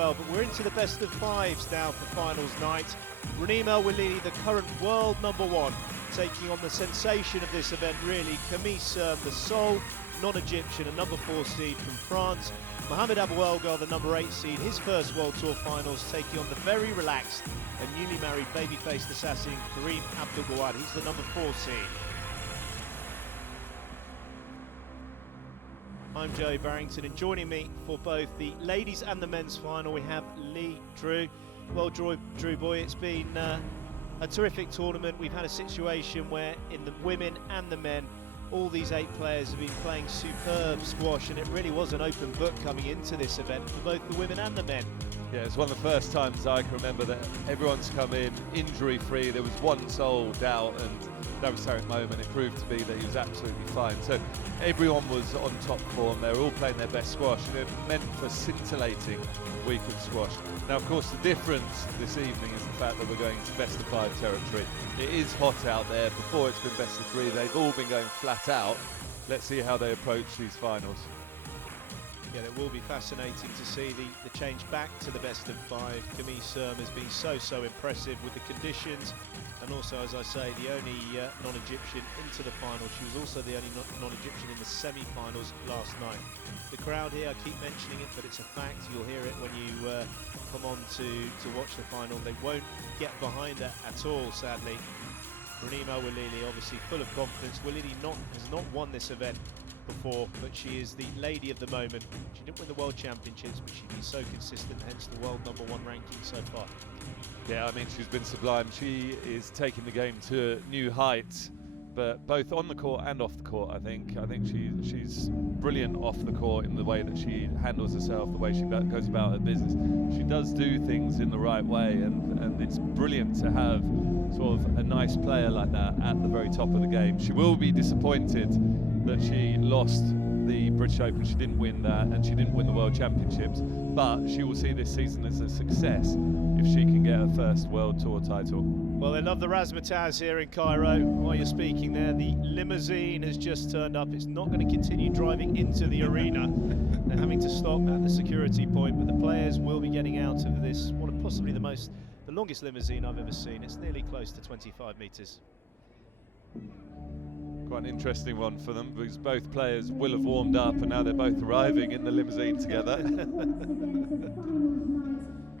well, but we're into the best of fives now for finals night. Welily, the current world #1, taking on the sensation of this event really, Serme, the sole non-Egyptian, a #4 seed from France. Mohamed Abouelgar, the #8 seed, his first World Tour finals, taking on the very relaxed and newly married baby-faced assassin Karim Abdul-Gawad. He's the #4 seed. I'm Joe Barrington, and joining me for both the ladies and the men's final, we have Lee Drew. Well, Drew boy, it's been a terrific tournament. We've had a situation where in the women and the men, all these 8 players have been playing superb squash, and it really was an open book coming into this event for both the women and the men. Yeah, it's one of the first times I can remember that everyone's come in injury-free. There was one sole doubt, and that was Serme moment. It proved to be that he was absolutely fine. So everyone was on top form. They were all playing their best squash, and it meant for scintillating week of squash. Now, of course, the difference this evening is the fact that we're going into best of 5 territory. It is hot out there. Before it's been best of 3. They've all been going flat out. Let's see how they approach these finals. Yeah, it will be fascinating to see the change back to the best of 5. Serme has been so impressive with the conditions, and also, as I say, the only non-Egyptian into the final. She was also the only non-Egyptian in the semi-finals last night. The crowd here, I keep mentioning it, but it's a fact. You'll hear it when you come on to watch the final. They won't get behind her at all, sadly. Welily, obviously full of confidence. Welily has not won this event before, but she is the lady of the moment. She didn't win the World Championships, but she's been so consistent, hence the world #1 ranking so far. Yeah, I mean, she's been sublime. She is taking the game to new heights, but both on the court and off the court, I think. She's brilliant off the court in the way that she handles herself, the way she goes about her business. She does do things in the right way, and it's brilliant to have sort of a nice player like that at the very top of the game. She will be disappointed that she lost the British Open. She didn't win that, and she didn't win the World Championships, but she will see this season as a success if she can get her first World Tour title. Well, they love the razzmatazz here in Cairo. While you're speaking there, the limousine has just turned up. It's not going to continue driving into the arena. They're having to stop at the security point, but the players will be getting out of this, possibly the longest limousine I've ever seen. It's nearly close to 25 metres. Quite an interesting one for them, because both players will have warmed up, and now they're both arriving in the limousine together.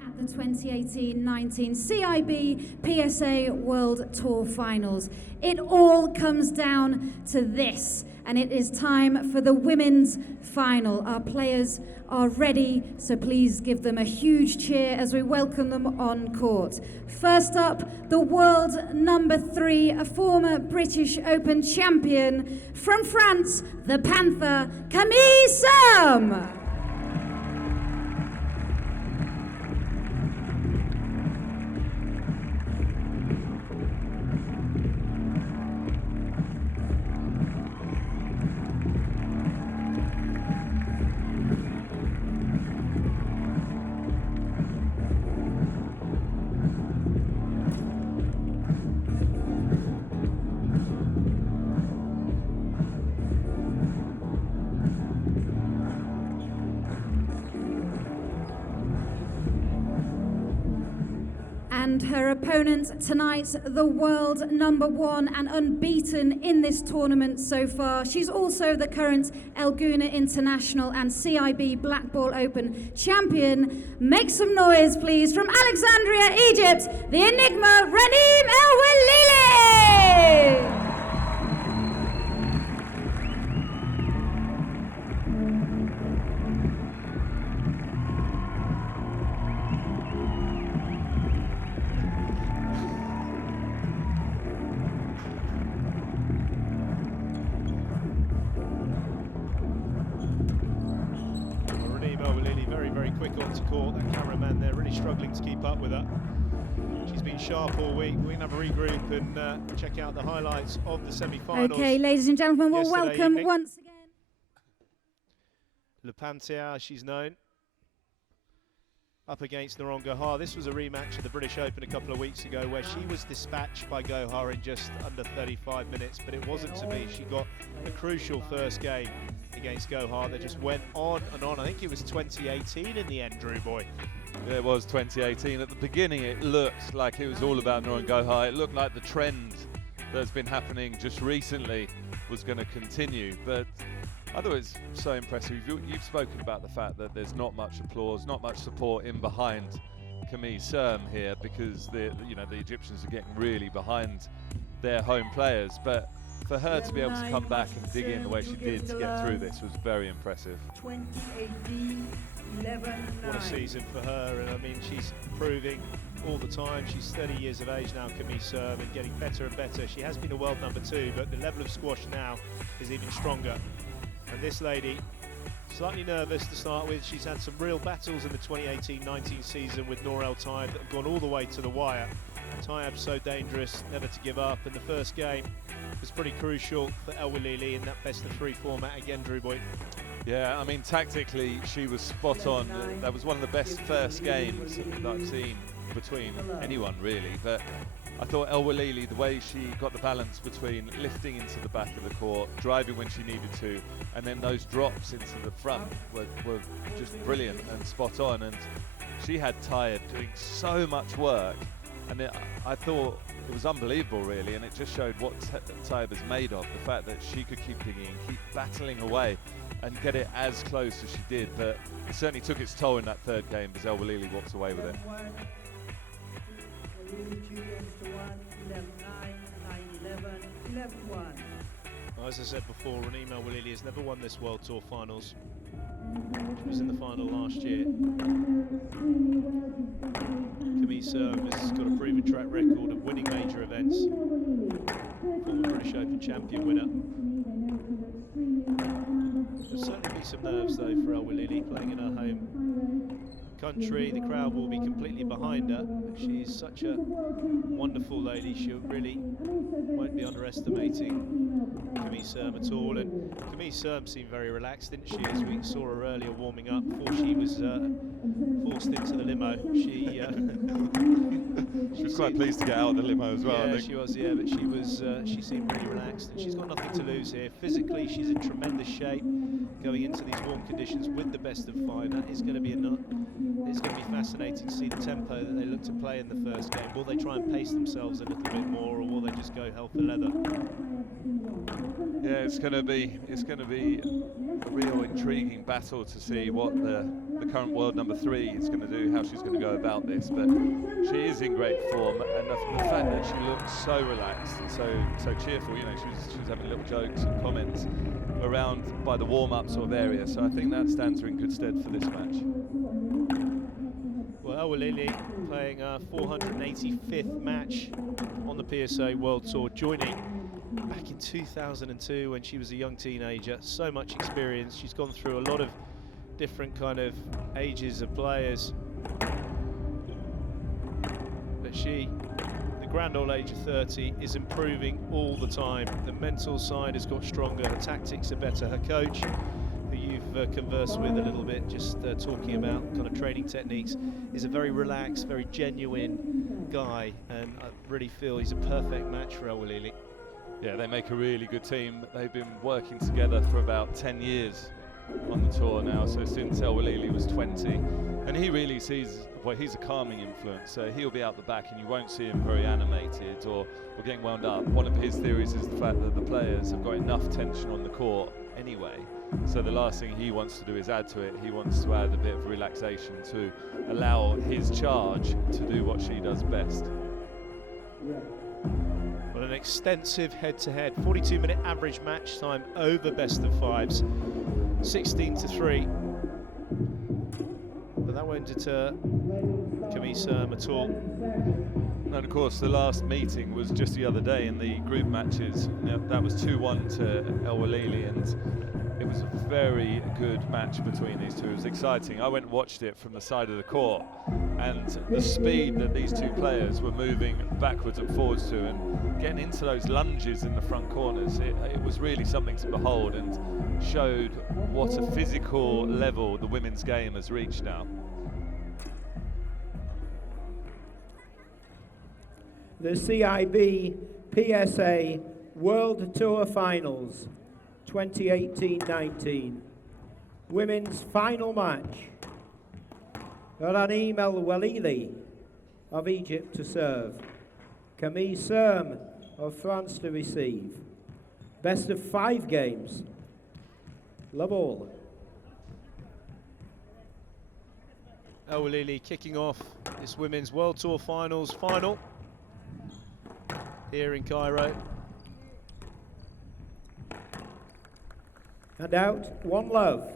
At the 2018-19 CIB PSA World Tour Finals. It all comes down to this, and it is time for the women's final. Our players are ready, so please give them a huge cheer as we welcome them on court. First up, the world #3, a former British Open champion from France, the Panther, Serme. And her opponent tonight, the world #1 and unbeaten in this tournament so far. She's also the current El Gouna International and CIB Black Ball Open champion. Make some noise, please, from Alexandria, Egypt, the Enigma, Welily! Very quick onto court. That cameraman there really struggling to keep up with her. She's been sharp all week. We're going to have a regroup and check out the highlights of the semi-finals. Okay, ladies and gentlemen, we'll welcome once again Le Panther, she's known, up against Naron Gohar. This was a rematch of the British Open a couple of weeks ago where she was dispatched by Gohar in just under 35 minutes, but it wasn't to be. She got a crucial first game against Gohar that just went on and on. I think it was 2018 in the end, Drew boy. It was 2018. At the beginning, it looked like it was all about Noren Gohar. It looked like the trend that's been happening just recently was going to continue. But I thought it was so impressive. You've spoken about the fact that there's not much applause, not much support in behind Camille Serme here, because the Egyptians are getting really behind their home players. But for her to be able to come back and dig in the way she did to get through this was very impressive. 2018, 11-9. What a season for her, and I mean, she's improving all the time. She's 30 years of age now, Camille Serme, and getting better and better. She has been a world number 2, but the level of squash now is even stronger. And this lady, slightly nervous to start with. She's had some real battles in the 2018-19 season with Nour Taib that have gone all the way to the wire. Taib's so dangerous, never to give up, and the first game was pretty crucial for Welily in that best-of-3 format again, Drew Boy. Yeah, I mean, tactically, she was spot on. That was one of the best first games that I've seen between anyone, really. But I thought Welily, the way she got the balance between lifting into the back of the court, driving when she needed to, and then those drops into the front were just brilliant and spot on. And she had Taib doing so much work, and I thought it was unbelievable, really, and it just showed what Taib is made of, the fact that she could keep digging, keep battling away, and get it as close as she did. But it certainly took its toll in that third game as Welily walked away with it. 11-9, 9-11, 11-1. As I said before, Welily has never won this World Tour Finals. She was in the final last year. Camille Serme has got a proven track record of winning major events. Former British Open champion winner. There'll certainly be some nerves though for Welily, playing in her home country. The crowd will be completely behind her. She's such a wonderful lady. She really won't be underestimating Camille Serme at all. And Camille Serme seemed very relaxed, didn't she, as we saw her earlier warming up before she was forced into the limo. She was quite pleased to get out of the limo as well. Yeah, I think. she was. Yeah, but she seemed really relaxed, and she's got nothing to lose here. Physically, she's in tremendous shape going into these warm conditions with the best of 5. That is going to be it's going to be fascinating to see the tempo that they look to play in the first game. Will they try and pace themselves a little bit more, or will they just go hell for leather? Yeah, it's going to be a real intriguing battle to see what the current world number 3 is going to do, how she's going to go about this. But she is in great form, and the fact that she looks so relaxed and so cheerful. You know, she was having little jokes and comments around by the warm-up sort of area. So I think that stands her in good stead for this match. Well, Welily playing a 485th match on the PSA World Tour, joining back in 2002 when she was a young teenager. So much experience. She's gone through a lot of different kind of ages of players. But she, the grand old age of 30, is improving all the time. The mental side has got stronger, her tactics are better. Her coach, who you've conversed with a little bit, just talking about kind of training techniques, is a very relaxed, very genuine guy, and I really feel he's a perfect match for Welily. Yeah, they make a really good team. They've been working together for about 10 years on the tour now, so since Welily was 20. And he really sees, well, he's a calming influence, so he'll be out the back and you won't see him very animated or getting wound up. One of his theories is the fact that the players have got enough tension on the court anyway, so the last thing he wants to do is add to it. He wants to add a bit of relaxation to allow his charge to do what she does best. Well, an extensive head-to-head, 42-minute average match time over best of 5s, 16-3. But that won't deter Camille Serme at all. And of course, the last meeting was just the other day in the group matches. Now, that was 2-1 to Welily, and it was a very good match between these two. It was exciting. I went and watched it from the side of the court, and the speed that these two players were moving backwards and forwards to and getting into those lunges in the front corners, it was really something to behold, and showed what a physical level the women's game has reached now. The CIB PSA World Tour Finals 2018-19. Women's final match. Welily of Egypt to serve. Serme of France to receive. Best of 5 games. Love all. Welily kicking off this Women's World Tour Finals final here in Cairo. And out, 1 love.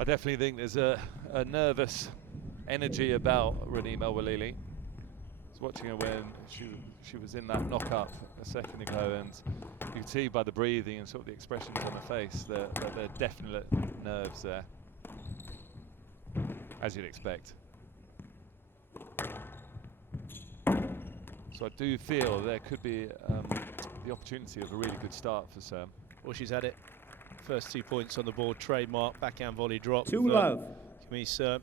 I definitely think there's a nervous energy about Welily. I was watching her when she was in that knock-up a second ago, and you could see by the breathing and sort of the expressions on her face that there are definite nerves there, as you'd expect. So I do feel there could be the opportunity of a really good start for Serme. Well, she's had it. First 2 points on the board, trademark backhand volley drop. 2 love. Serme.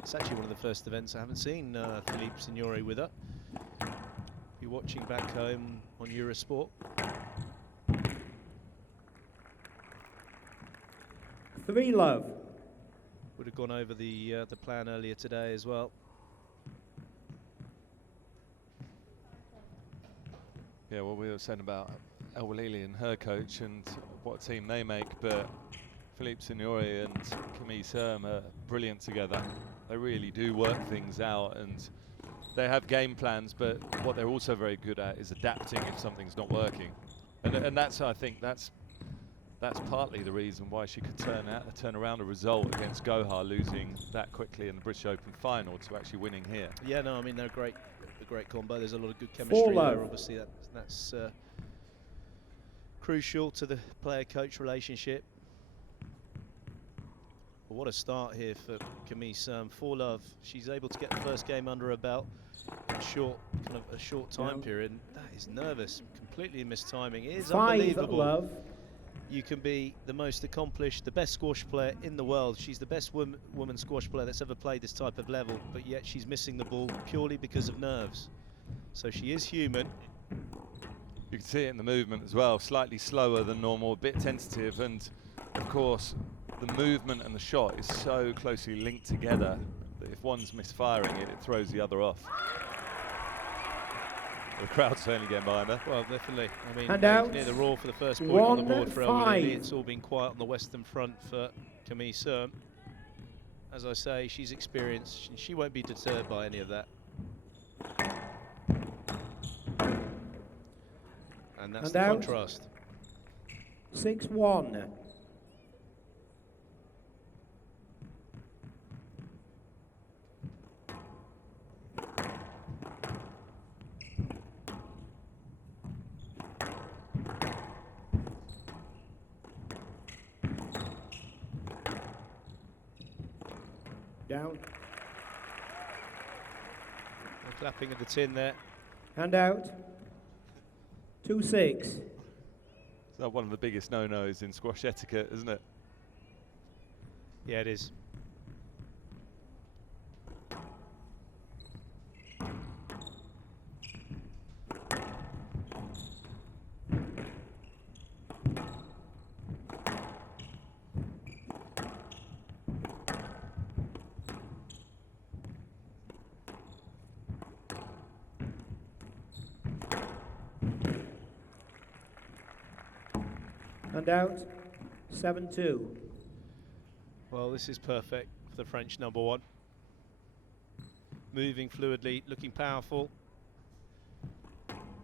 It's actually one of the first events I haven't seen Philippe Signori with her. You're watching back home on Eurosport. 3 love. Would have gone over the plan earlier today as well. Yeah, well, we were saying about Welily and her coach and what team they make, but Philippe Signori and Serme are brilliant together. They really do work things out, and they have game plans, but what they're also very good at is adapting if something's not working. And that's, I think, that's partly the reason why she could turn around a result against Gohar, losing that quickly in the British Open final, to actually winning here. Yeah, no, I mean, they're a great combo. There's a lot of good chemistry there. Obviously, that's crucial to the player-coach relationship. But what a start here for Serme. 4 love. She's able to get the first game under her belt in a short time period. And that is nervous. Completely missed timing. It is 5 unbelievable. love. You can be the most accomplished, the best squash player in the world. She's the best woman squash player that's ever played this type of level, but yet she's missing the ball purely because of nerves. So she is human. You can see it in the movement as well, slightly slower than normal, a bit tentative, and of course the movement and the shot is so closely linked together that if one's misfiring it, it throws the other off. The crowd's certainly getting behind her. Well, definitely. I mean, And you out. can hear the roar for the first point on the board for 1-5. Welily. It's all been quiet on the western front for Serme. As I say, she's experienced, and she won't be deterred by any of that. And that's the contrast. 6-1. Down. The clapping of the tin there. And out. 2-6. It's not one of the biggest no-nos in squash etiquette, isn't it? Yeah, it is. And out. 7-2. Well, this is perfect for the French number 1. Moving fluidly, looking powerful,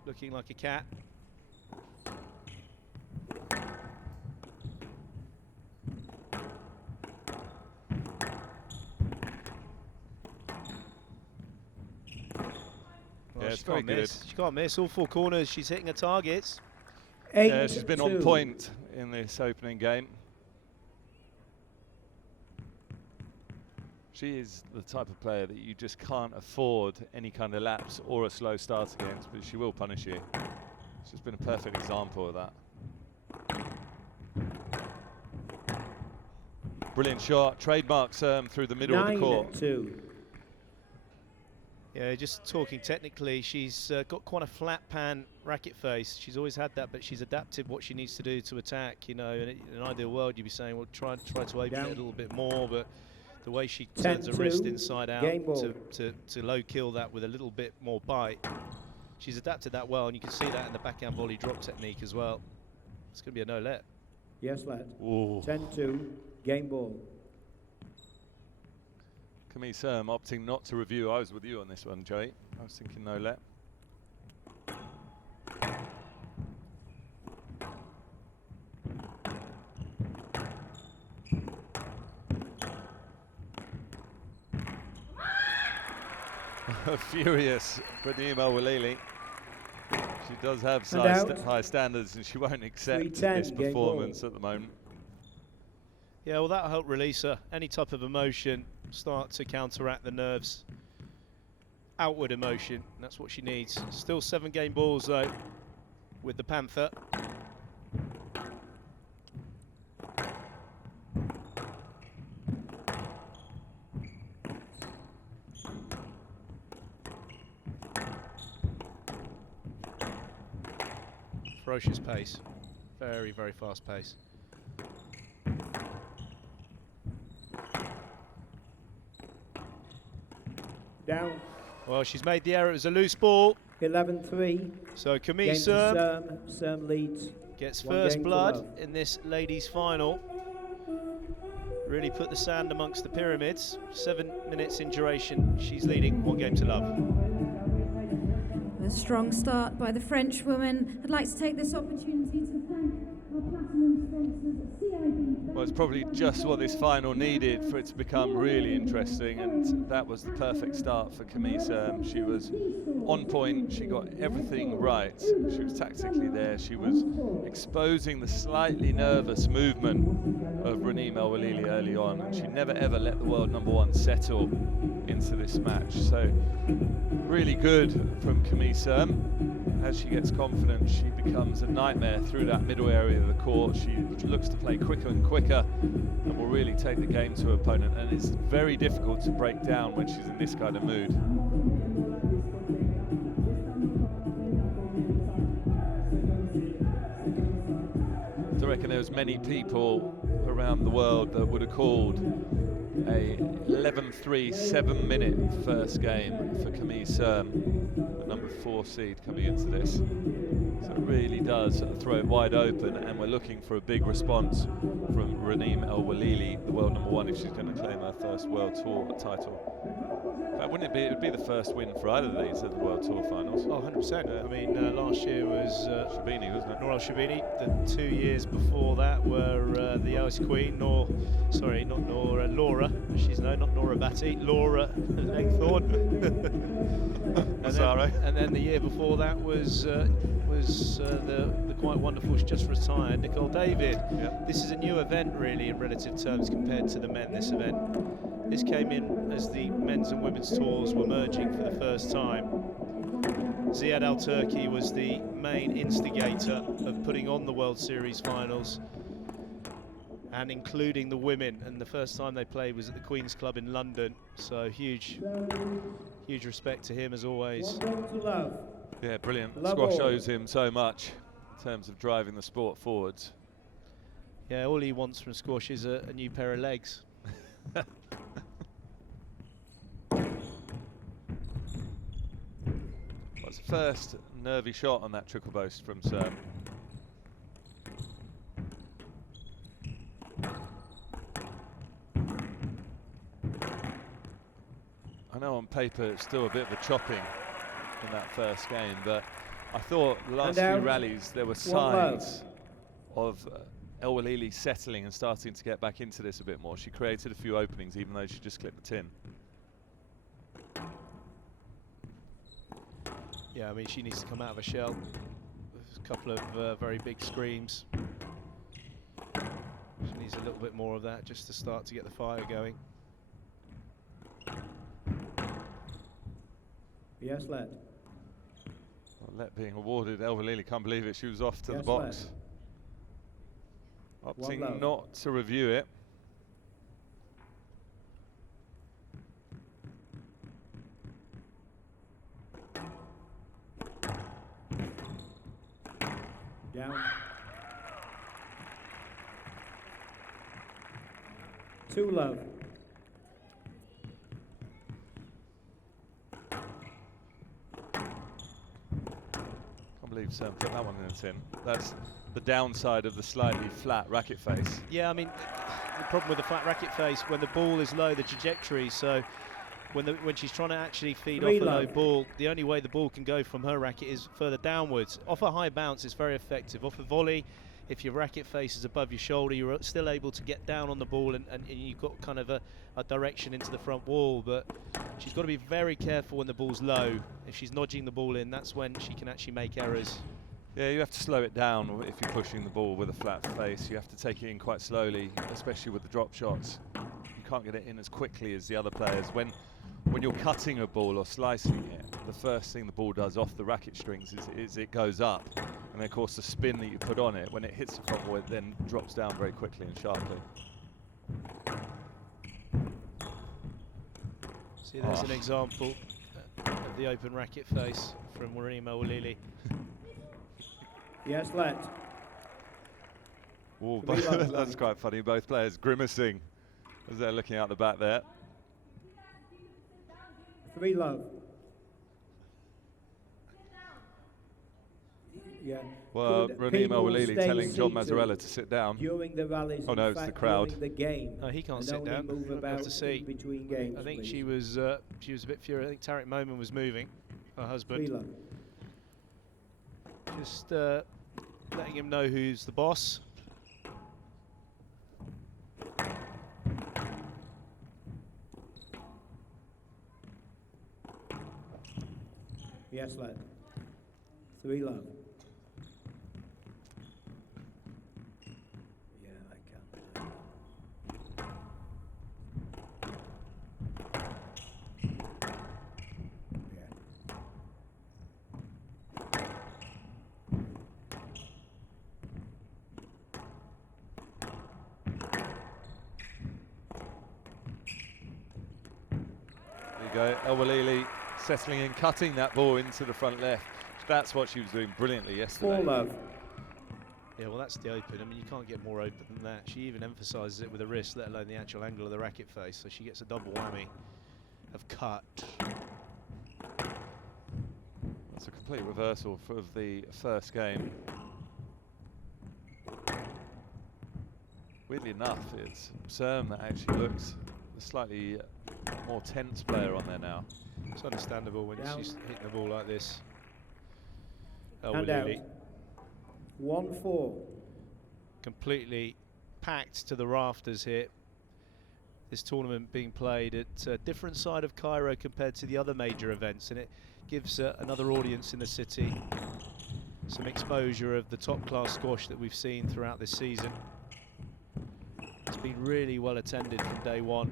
looking like a cat. Well, Yeah, it's very good. She can't miss. All 4 corners, she's hitting her targets. 8-2. Yeah, she's been on point in this opening game. She is the type of player that you just can't afford any kind of lapse or a slow start against, but she will punish you. She's been a perfect example of that. Brilliant shot, trademark Serme through the middle of the court. 9-2. Yeah, just talking technically, she's got quite a flat pan racket face. She's always had that, but she's adapted what she needs to do to attack. You know, in an ideal world, you'd be saying, well, try to open it a little bit more, but the way she turns her wrist inside out to low kill that with a little bit more bite, she's adapted that well, and you can see that in the backhand volley drop technique as well. It's going to be a no-let. Yes, let. Ooh. 10-2, game ball. Camille Serme opting not to review. I was with you on this one, Joey. I was thinking no let. Furious Welily. Welily. She does have high standards, and she won't accept this performance at the moment. Yeah, well, that'll help release her. Any type of emotion, start to counteract the nerves. Outward emotion, that's what she needs. Still 7 game balls, though, with the Panther. Ferocious pace. Very, very fast pace. Down. Well, she's made the error. It was a loose ball. 11-3. So Camille Serme Serme leads. Gets first blood in this ladies' final. Really put the sand amongst the pyramids. 7 minutes in duration. She's leading 1 game to love. A strong start by the French woman. I'd like to take this opportunity to thank our platinum sponsors, CIB. Well, it's probably just what this final needed for it to become really interesting, and that was the perfect start for Camille Serme. She was on point, she got everything right, she was tactically there, she was exposing the slightly nervous movement of Welily early on, and she never ever let the world #1 settle into this match. So really good from Camille Serme. As she gets confident, she becomes a nightmare through that middle area of the court. She looks to play quicker and quicker and will really take the game to her opponent, and it's very difficult to break down when she's in this kind of mood. I reckon there was many people around the world that would have called a 11-3 7-minute first game for Camille Serme, the #4 seed coming into this. So it really does throw it wide open, and we're looking for a big response from Welily, the world #1, if she's going to claim her first World Tour title. In fact, wouldn't it be the first win for either of these at the World Tour finals? Oh, 100%. I mean, last year was Shabini, wasn't it? Nora Shabini. The 2 years before that were the Alice Queen, Laura, she's no, not Nora Batty, Laura Langthorne. and then the year before that was the quite wonderful, she just retired, Nicole David. Yep. This is a new event, really, in relative terms compared to the men. This event, this came in as the men's and women's tours were merging for the first time. Ziad Al-Turki was the main instigator of putting on the World Series finals and including the women, and the first time they played was at the Queen's Club in London, so huge respect to him as always. Yeah, brilliant. Squash owes him so much in terms of driving the sport forwards. Yeah, all he wants from squash is a new pair of legs. What's the first nervy shot on that triple boast from Serme? I know on paper it's still a bit of a chopping in that first game, but I thought the last few rallies there were signs of Welily settling and starting to get back into this a bit more. She created a few openings even though she just clipped the tin. Yeah, I mean, she needs to come out of a shell. There's a couple of very big screams. She needs a little bit more of that just to start to get the fire going. Yes, Let. Well, Let being awarded, Welily can't believe it. She was off to the box. Opting not to review it. Down. 2-love. Can't believe Serme put that one in the tin. That's the downside of the slightly flat racket face. Yeah, I mean, the problem with the flat racket face, when the ball is low, the trajectory, so when she's trying to actually feed off a low ball, the only way the ball can go from her racket is further downwards. Off a high bounce, it's very effective. Off a volley, if your racket face is above your shoulder, you're still able to get down on the ball and you've got kind of a direction into the front wall, but she's got to be very careful when the ball's low. If she's nudging the ball in, that's when she can actually make errors. Yeah, you have to slow it down if you're pushing the ball with a flat face. You have to take it in quite slowly, especially with the drop shots. You can't get it in as quickly as the other players. When you're cutting a ball or slicing it, the first thing the ball does off the racket strings is it goes up. And then, of course, the spin that you put on it, when it hits the front wall, it then drops down very quickly and sharply. See, there's an example of the open racket face from Welily. Yes, let. Oh, that's quite funny. Both players grimacing as they're looking out the back there. 3-love. Yeah. Well, Raneem Welily telling John Mazzarella to sit down. During the rallies, oh no, it's the crowd. The game, no, he can't sit down. Move Have to see. Between games, I think please. she was a bit furious. I think Tarek Momin was moving, her husband. 3-love. Just letting him know who's the boss. Yes, lad. 3-love. Yeah, I can. Yeah. There you go, Welily settling in, cutting that ball into the front left. That's what she was doing brilliantly yesterday. 4-love. Yeah, well, that's the open. I mean, you can't get more open than that. She even emphasises it with the wrist, let alone the actual angle of the racket face. So she gets a double whammy of cut. That's a complete reversal of the first game. Weirdly enough, it's Serme that actually looks a slightly more tense player on there now. It's understandable when she's hitting the ball like this. And out. 1-4. Completely packed to the rafters here. This tournament being played at a different side of Cairo compared to the other major events, and it gives another audience in the city some exposure of the top class squash that we've seen throughout this season. It's been really well attended from day one.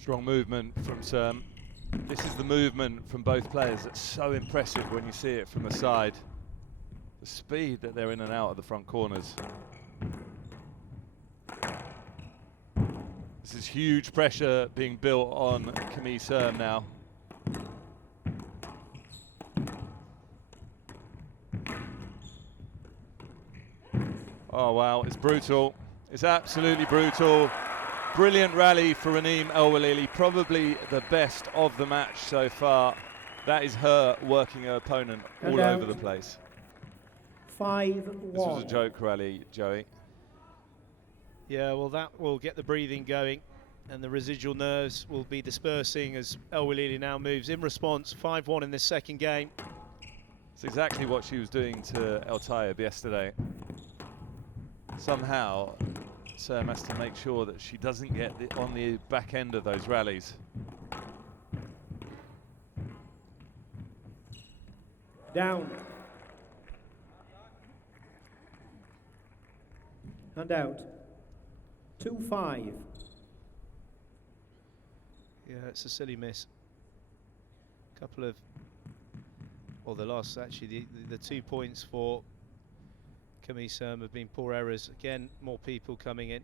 Strong movement from Serme. This is the movement from both players that's so impressive when you see it from the side. The speed that they're in and out of the front corners. This is huge pressure being built on Camille Serme now. Oh wow, it's brutal. It's absolutely brutal. Brilliant rally for Raneem Welily, probably the best of the match so far. That is her working her opponent all over the place. 5-1. This was a joke rally, Joey. Yeah, well, that will get the breathing going, and the residual nerves will be dispersing as Welily now moves in response. 5-1 in this second game. It's exactly what she was doing to El Tayeb yesterday. Somehow, Serme has to make sure that she doesn't get on the back end of those rallies. Down. And out. 2-5. Yeah, it's a silly miss. Couple of, well, the last actually the 2 points for Camille Serme have been poor errors. Again, more people coming in.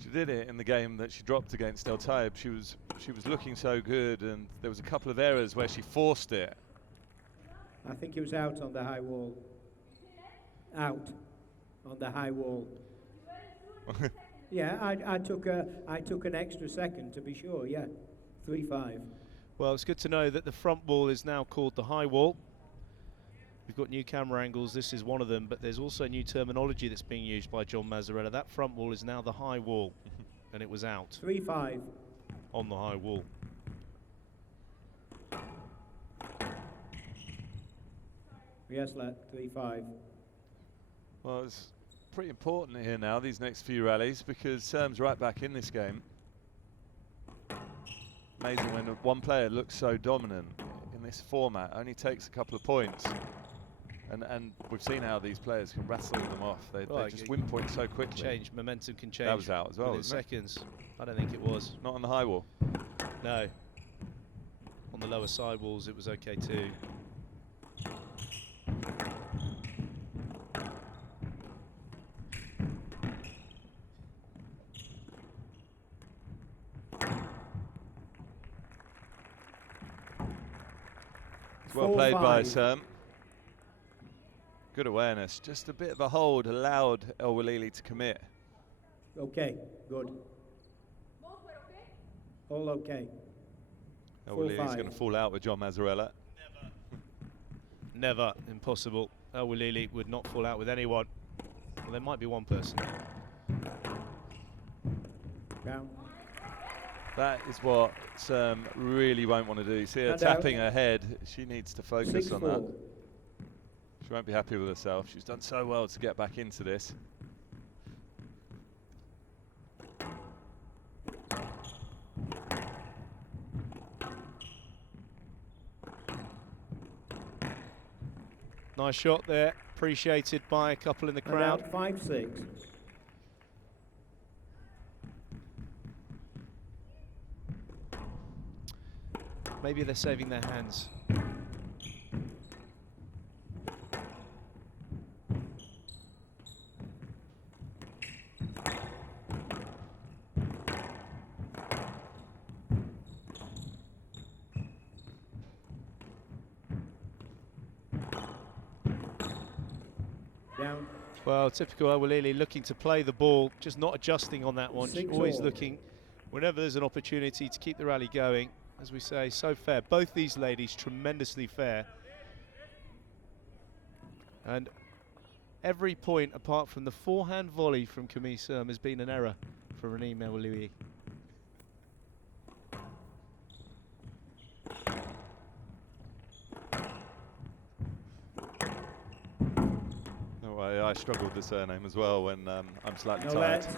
She did it in the game that she dropped against El Tayeb. She was looking so good, and there was a couple of errors where she forced it. I think it was out on the high wall. Out on the high wall. Yeah, I took an extra second to be sure. Yeah, 3-5. Well, it's good to know that the front wall is now called the high wall. We've got new camera angles, this is one of them, but there's also new terminology that's being used by John Mazzarella. That front wall is now the high wall, and it was out 3-5. on the high wall. Yes, let 3-5. Well, it's pretty important here now, these next few rallies, because Serme's right back in this game. Amazing when one player looks so dominant in this format, only takes a couple of points. And we've seen how these players can wrestle them off. They just win points so quickly. Momentum can change. That was out as well, within wasn't it? seconds. I don't think it was. Not on the high wall. No. On the lower side walls, it was okay too. It's well played by 4-5. Serme. Good awareness. Just a bit of a hold allowed El Welily to commit. Okay, good. All okay. El Welily's 4-5. going to fall out with John Mazzarella. Never. Impossible. El Welily would not fall out with anyone. Well, there might be one person. Down. That is what Serme really won't want to do. See her And tapping her head. She needs to focus on that. 6-4. She won't be happy with herself. She's done so well to get back into this. Nice shot there. Appreciated by a couple in the And crowd. out 5-6. Maybe they're saving their hands. Down. Well, typical El Welily, looking to play the ball, just not adjusting on that one. 6-all. Always looking, whenever there's an opportunity to keep the rally going. As we say, so fair. Both these ladies tremendously fair. And every point, apart from the forehand volley from Camille Serme, has been an error for Renee Welily. No, I struggle with the surname as well when I'm slightly No tired. let.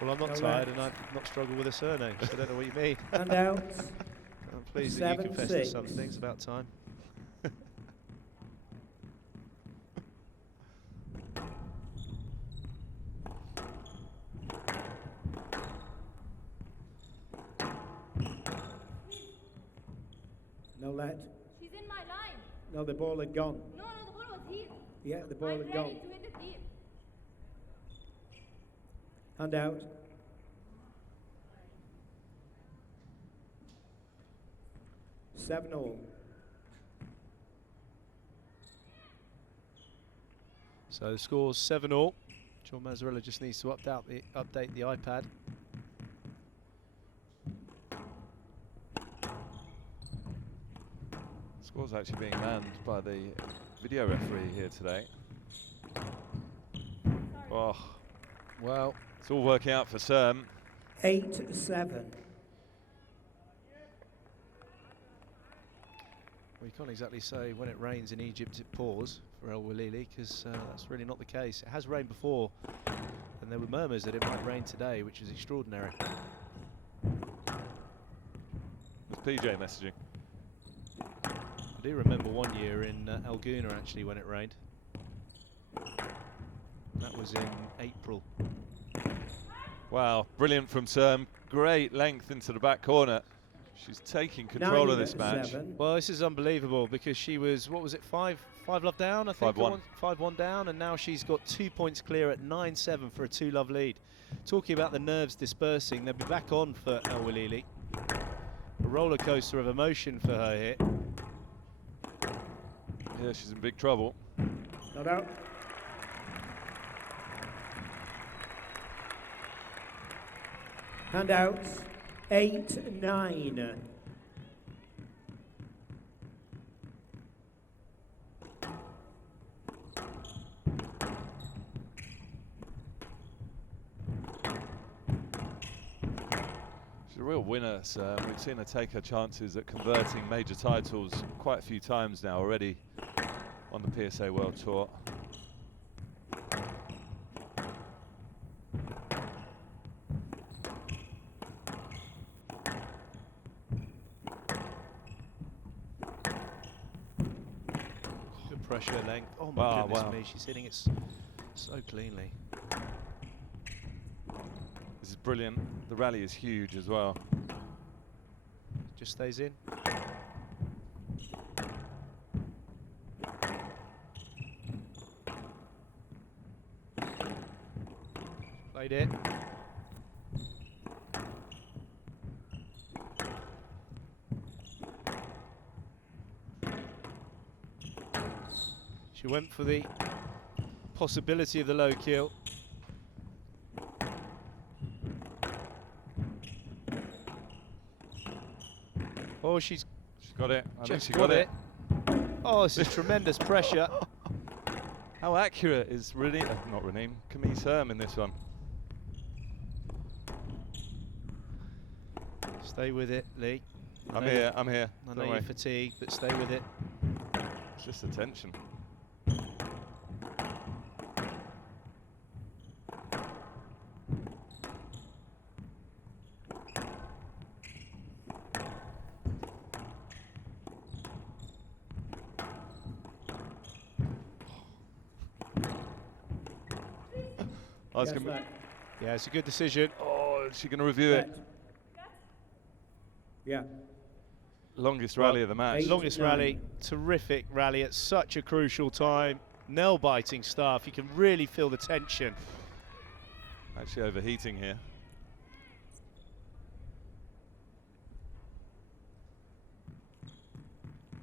Well, I'm not No tired, left. and I've not struggled with a surname, so I don't know what you mean. And out. I'm pleased that you confessed to 7-6. some things. About time. No let. She's in my line. No, the ball had gone. No, the ball was here. Yeah, the ball I'm had ready gone. to hit it deep. Hand out. Seven all. So the score's 7-all. John Mazzarella just needs to update the iPad. Score's actually being manned by the video referee here today. Oh, Well, it's all working out for Serme. 8-7. we can't exactly say when it rains in Egypt it pours. for Welily, because that's really not the case. It has rained before, and there were murmurs that it might rain today, which is extraordinary. It's PJ messaging. I do remember one year in Elguna, actually, when it rained. That was in April. Wow, brilliant from Serme. Great length into the back corner. She's taking control of this match. Well, this is unbelievable, because she was, what was it, 5 love down, I think? 5-1. 5-1 down, and now she's got 2 points clear at 9-7 for a 2-love lead. Talking about the nerves dispersing, they'll be back on for Welily. A roller coaster of emotion for her here. Yeah, she's in big trouble. Not out. Handouts, 8-9. She's a real winner, so we've seen her take her chances at converting major titles quite a few times now already on the PSA World Tour. Good pressure length. Oh my goodness me, she's hitting it so cleanly. This is brilliant. The rally is huge as well. Just stays in. Played it. She went for the possibility of the low kill. Oh, she's got it. I think just she got it. Oh, this is tremendous pressure. How accurate is Camille Serme in this one? Stay with it, Lee. I'm here. I know you're fatigued, but stay with it. It's just the tension. Yeah, it's a good decision. Oh, is she going to review it? Yeah. Longest rally of the match. Longest rally, terrific rally at such a crucial time. Nail-biting stuff. You can really feel the tension. Actually overheating here.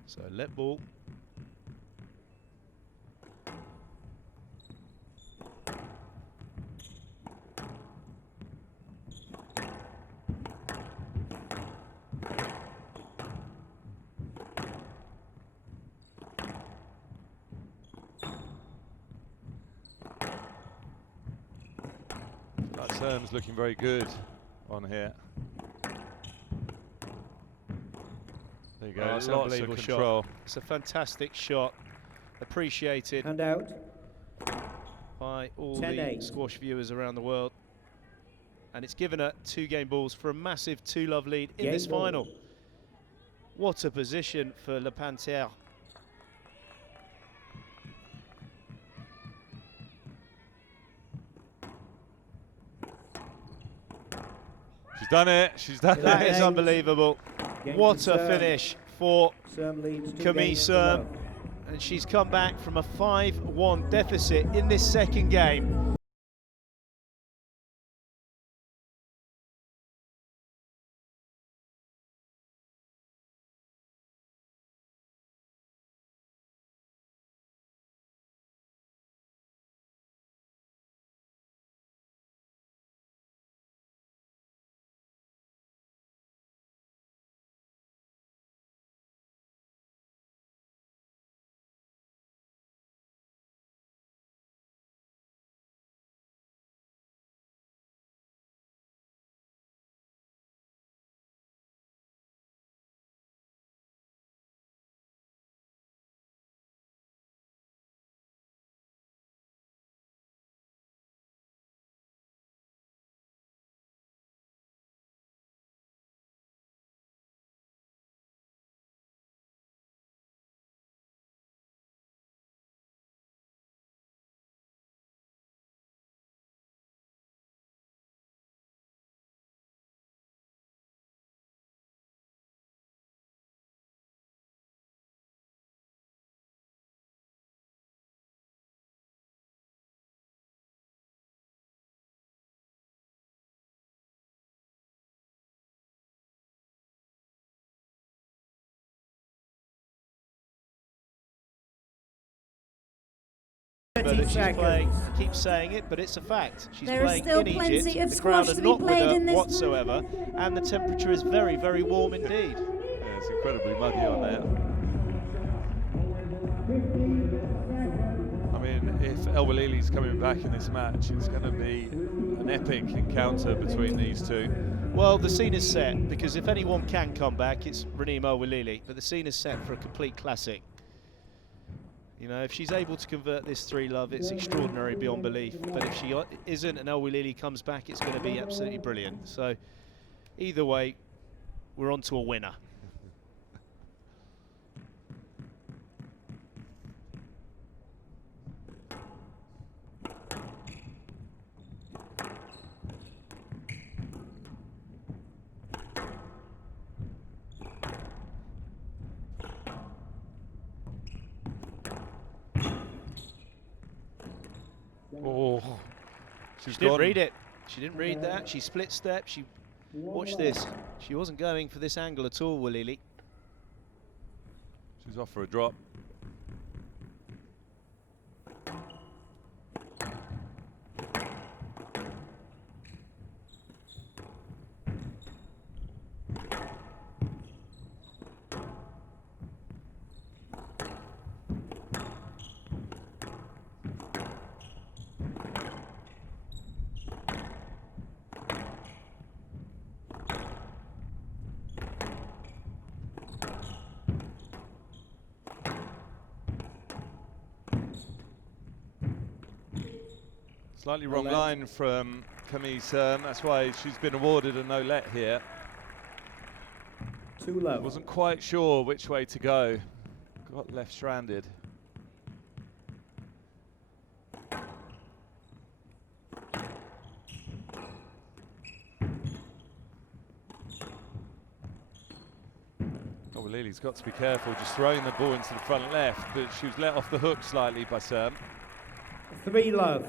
So let ball. Serme's looking very good on here. There you go, Oh, it's lots of unbelievable control. shot. It's a fantastic shot. Appreciated Hand out. by all 10-8. the squash viewers around the world. And it's given her 2 game balls for a massive 2-love lead in this final. What a position for Le Panthère. She's done it. She's done it. That is unbelievable. What a finish for Camille Serme. And she's come back from a 5-1 deficit in this second game. remember that she's seconds. playing, I keep saying it, but it's a fact. She's There are playing still in plenty Egypt. of The crowd squash are to be not with played her in this. whatsoever, and the temperature is very, very warm indeed. Yeah, it's incredibly muddy on there. I mean, if Welili's coming back in this match, it's going to be an epic encounter between these two. Well, the scene is set, because if anyone can come back, it's Welily, but the scene is set for a complete classic. You know, if she's able to convert this 3-love, it's extraordinary beyond belief. But if she isn't and Welily comes back, it's going to be absolutely brilliant. So, either way, we're on to a winner. Oh, She didn't read it. She didn't read that. She split step. Watch this. She wasn't going for this angle at all, Welily. She's off for a drop. Slightly wrong line from Serme. That's why she's been awarded a no-let here. Too low. Wasn't quite sure which way to go. Got left stranded. Welili's got to be careful, just throwing the ball into the front left, but she was let off the hook slightly by Serme. 3-love.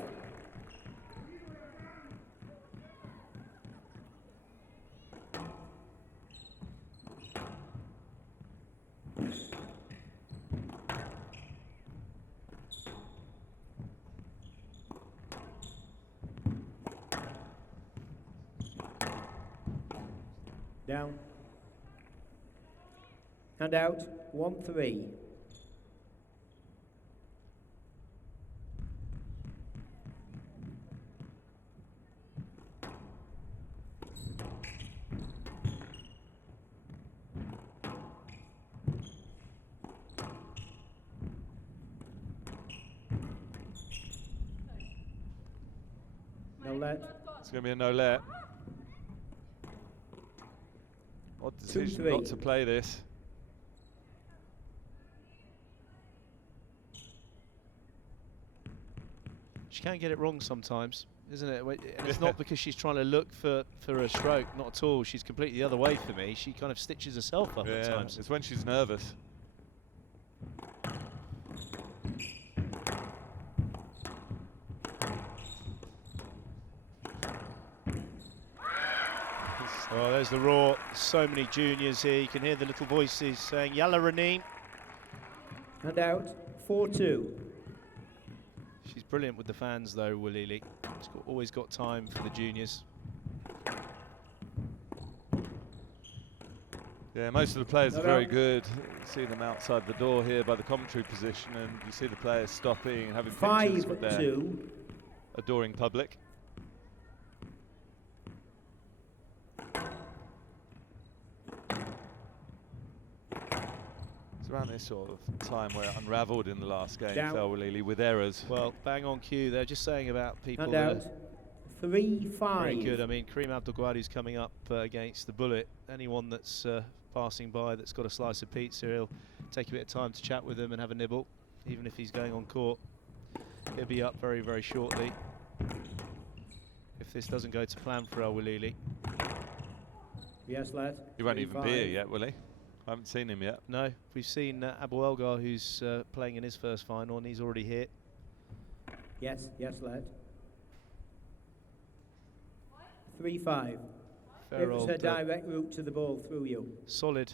Down. And out. 1-3. No let. It's going to be a no-let. Odd decision not to play this. She can get it wrong sometimes, isn't it? And it's not because she's trying to look for a stroke, not at all. She's completely the other way for me. She kind of stitches herself up at times. It's when she's nervous. Oh, there's the roar. So many juniors here. You can hear the little voices saying, Yalla Raneem. And out. 4-2. She's brilliant with the fans, though, Welily. She's always got time for the juniors. Yeah, most of the players are very good. You see them outside the door here by the commentary position, and you see the players stopping and having pictures with their adoring public. It's around this sort of time where it unravelled in the last game, Welily, with errors. Well, bang on cue. They're just saying about people And that out. 3-5. very good. I mean, Kareem Abdul-Ghadi's coming up against the bullet. Anyone that's passing by that's got a slice of pizza, he'll take a bit of time to chat with them and have a nibble, even if he's going on court. He'll be up very, very shortly if this doesn't go to plan for Welily. Yes, lad. He won't even be here yet, will he? I haven't seen him yet. No, we've seen Abu Elgar, who's playing in his first final, and he's already here. Yes, yes, lad. 3-5. It was a direct route to the ball through you. Solid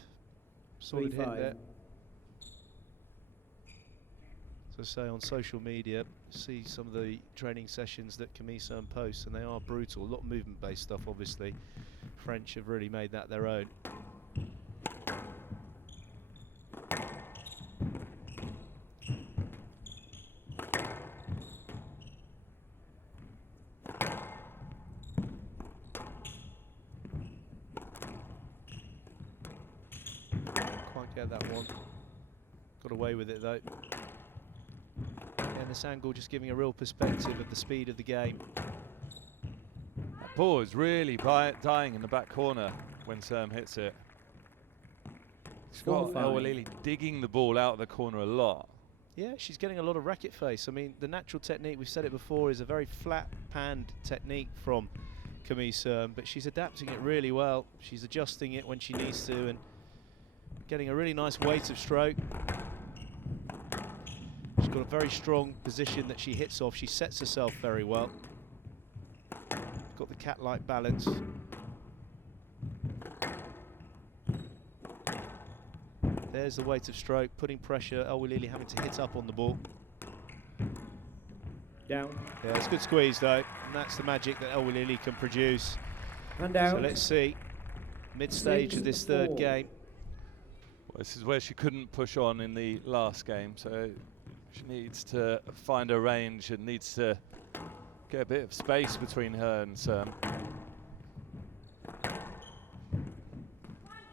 hit there. So I say, on social media, see some of the training sessions that Camille Serme posts, and they are brutal. A lot of movement-based stuff, obviously. French have really made that their own. Quite get that one. Got away with it though. And this angle just giving a real perspective of the speed of the game. That ball is really dying in the back corner when Serme hits it. She's got Welily digging the ball out of the corner a lot. Yeah, she's getting a lot of racket face. I mean, the natural technique, we've said it before, is a very flat panned technique from Camille Serme, but she's adapting it really well. She's adjusting it when she needs to and getting a really nice weight of stroke. She's got a very strong position that she hits off. She sets herself very well. Got the cat-like balance. There's the weight of stroke, putting pressure. Welily having to hit up on the ball. Down. Yeah, it's a good squeeze though, and that's the magic that Welily can produce. And out. So let's see, mid-stage of this third game. Well, this is where she couldn't push on in the last game, so she needs to find her range and needs to get a bit of space between her and Serme.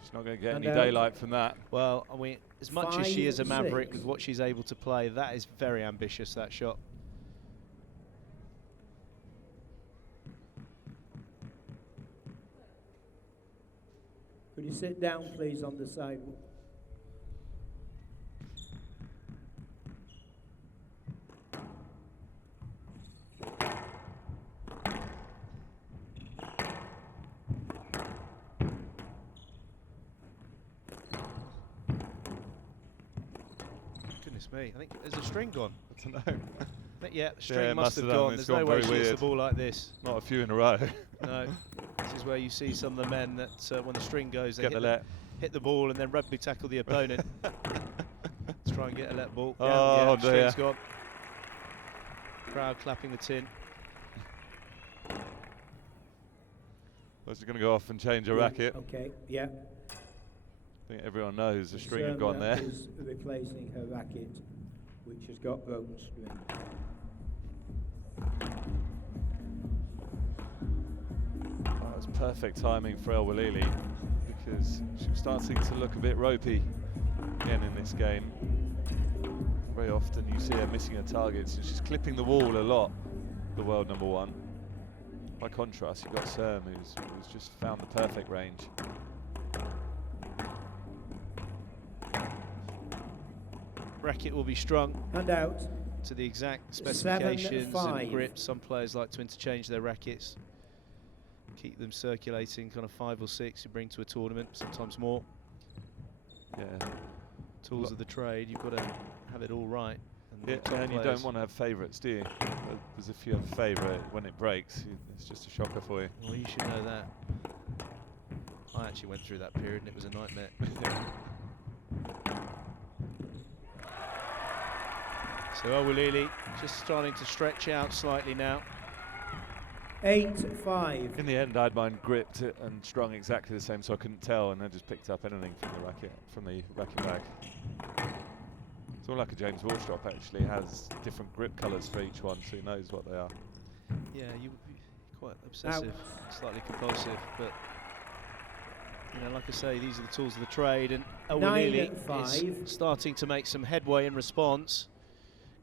She's not going to get any daylight from that. Well, I mean, as much as she is a maverick with what she's able to play, that is very ambitious, that shot. Could you sit down, please, on the sidewalk? Goodness me, I think there's a string gone. I don't know. Yeah, the string Yeah, must have done. gone. It's There's no gone way very she hits the weird. ball like this. Not a few in a row. No, this is where you see some of the men that when the string goes, they hit the ball and then rugby tackle the opponent. Let's try and get a let ball. Oh, yeah, dear. string's gone. Crowd clapping the tin. Well, she's going to go off and change her racket. Okay, yeah. I think everyone knows the string had gone there. Is replacing her racket, which has got broken string. That was perfect timing for Welily because she was starting to look a bit ropey again in this game. Very often you see her missing her targets and she's clipping the wall a lot, the world number one. By contrast, you've got Serme who's just found the perfect range. Racket will be strung And out. to the exact specifications 7-5. and grips. Some players like to interchange their rackets, keep them circulating, kind of 5 or 6 you bring to a tournament, sometimes more. Yeah. Tools of the trade, you've got to have it all right. Yeah, and you don't want to have favourites, do you? Because if you have a favourite, when it breaks, it's just a shocker for you. Well, you should know that. I actually went through that period and it was a nightmare. So Welily just starting to stretch out slightly now. 8-5. In the end, I'd mine gripped it and strung exactly the same, so I couldn't tell, and I just picked up anything from the racket bag. It's all like a James Wallstrop actually, has different grip colours for each one, so he knows what they are. Yeah, you would be quite obsessive, slightly compulsive, but you know, like I say, these are the tools of the trade, and Welily is starting to make some headway in response.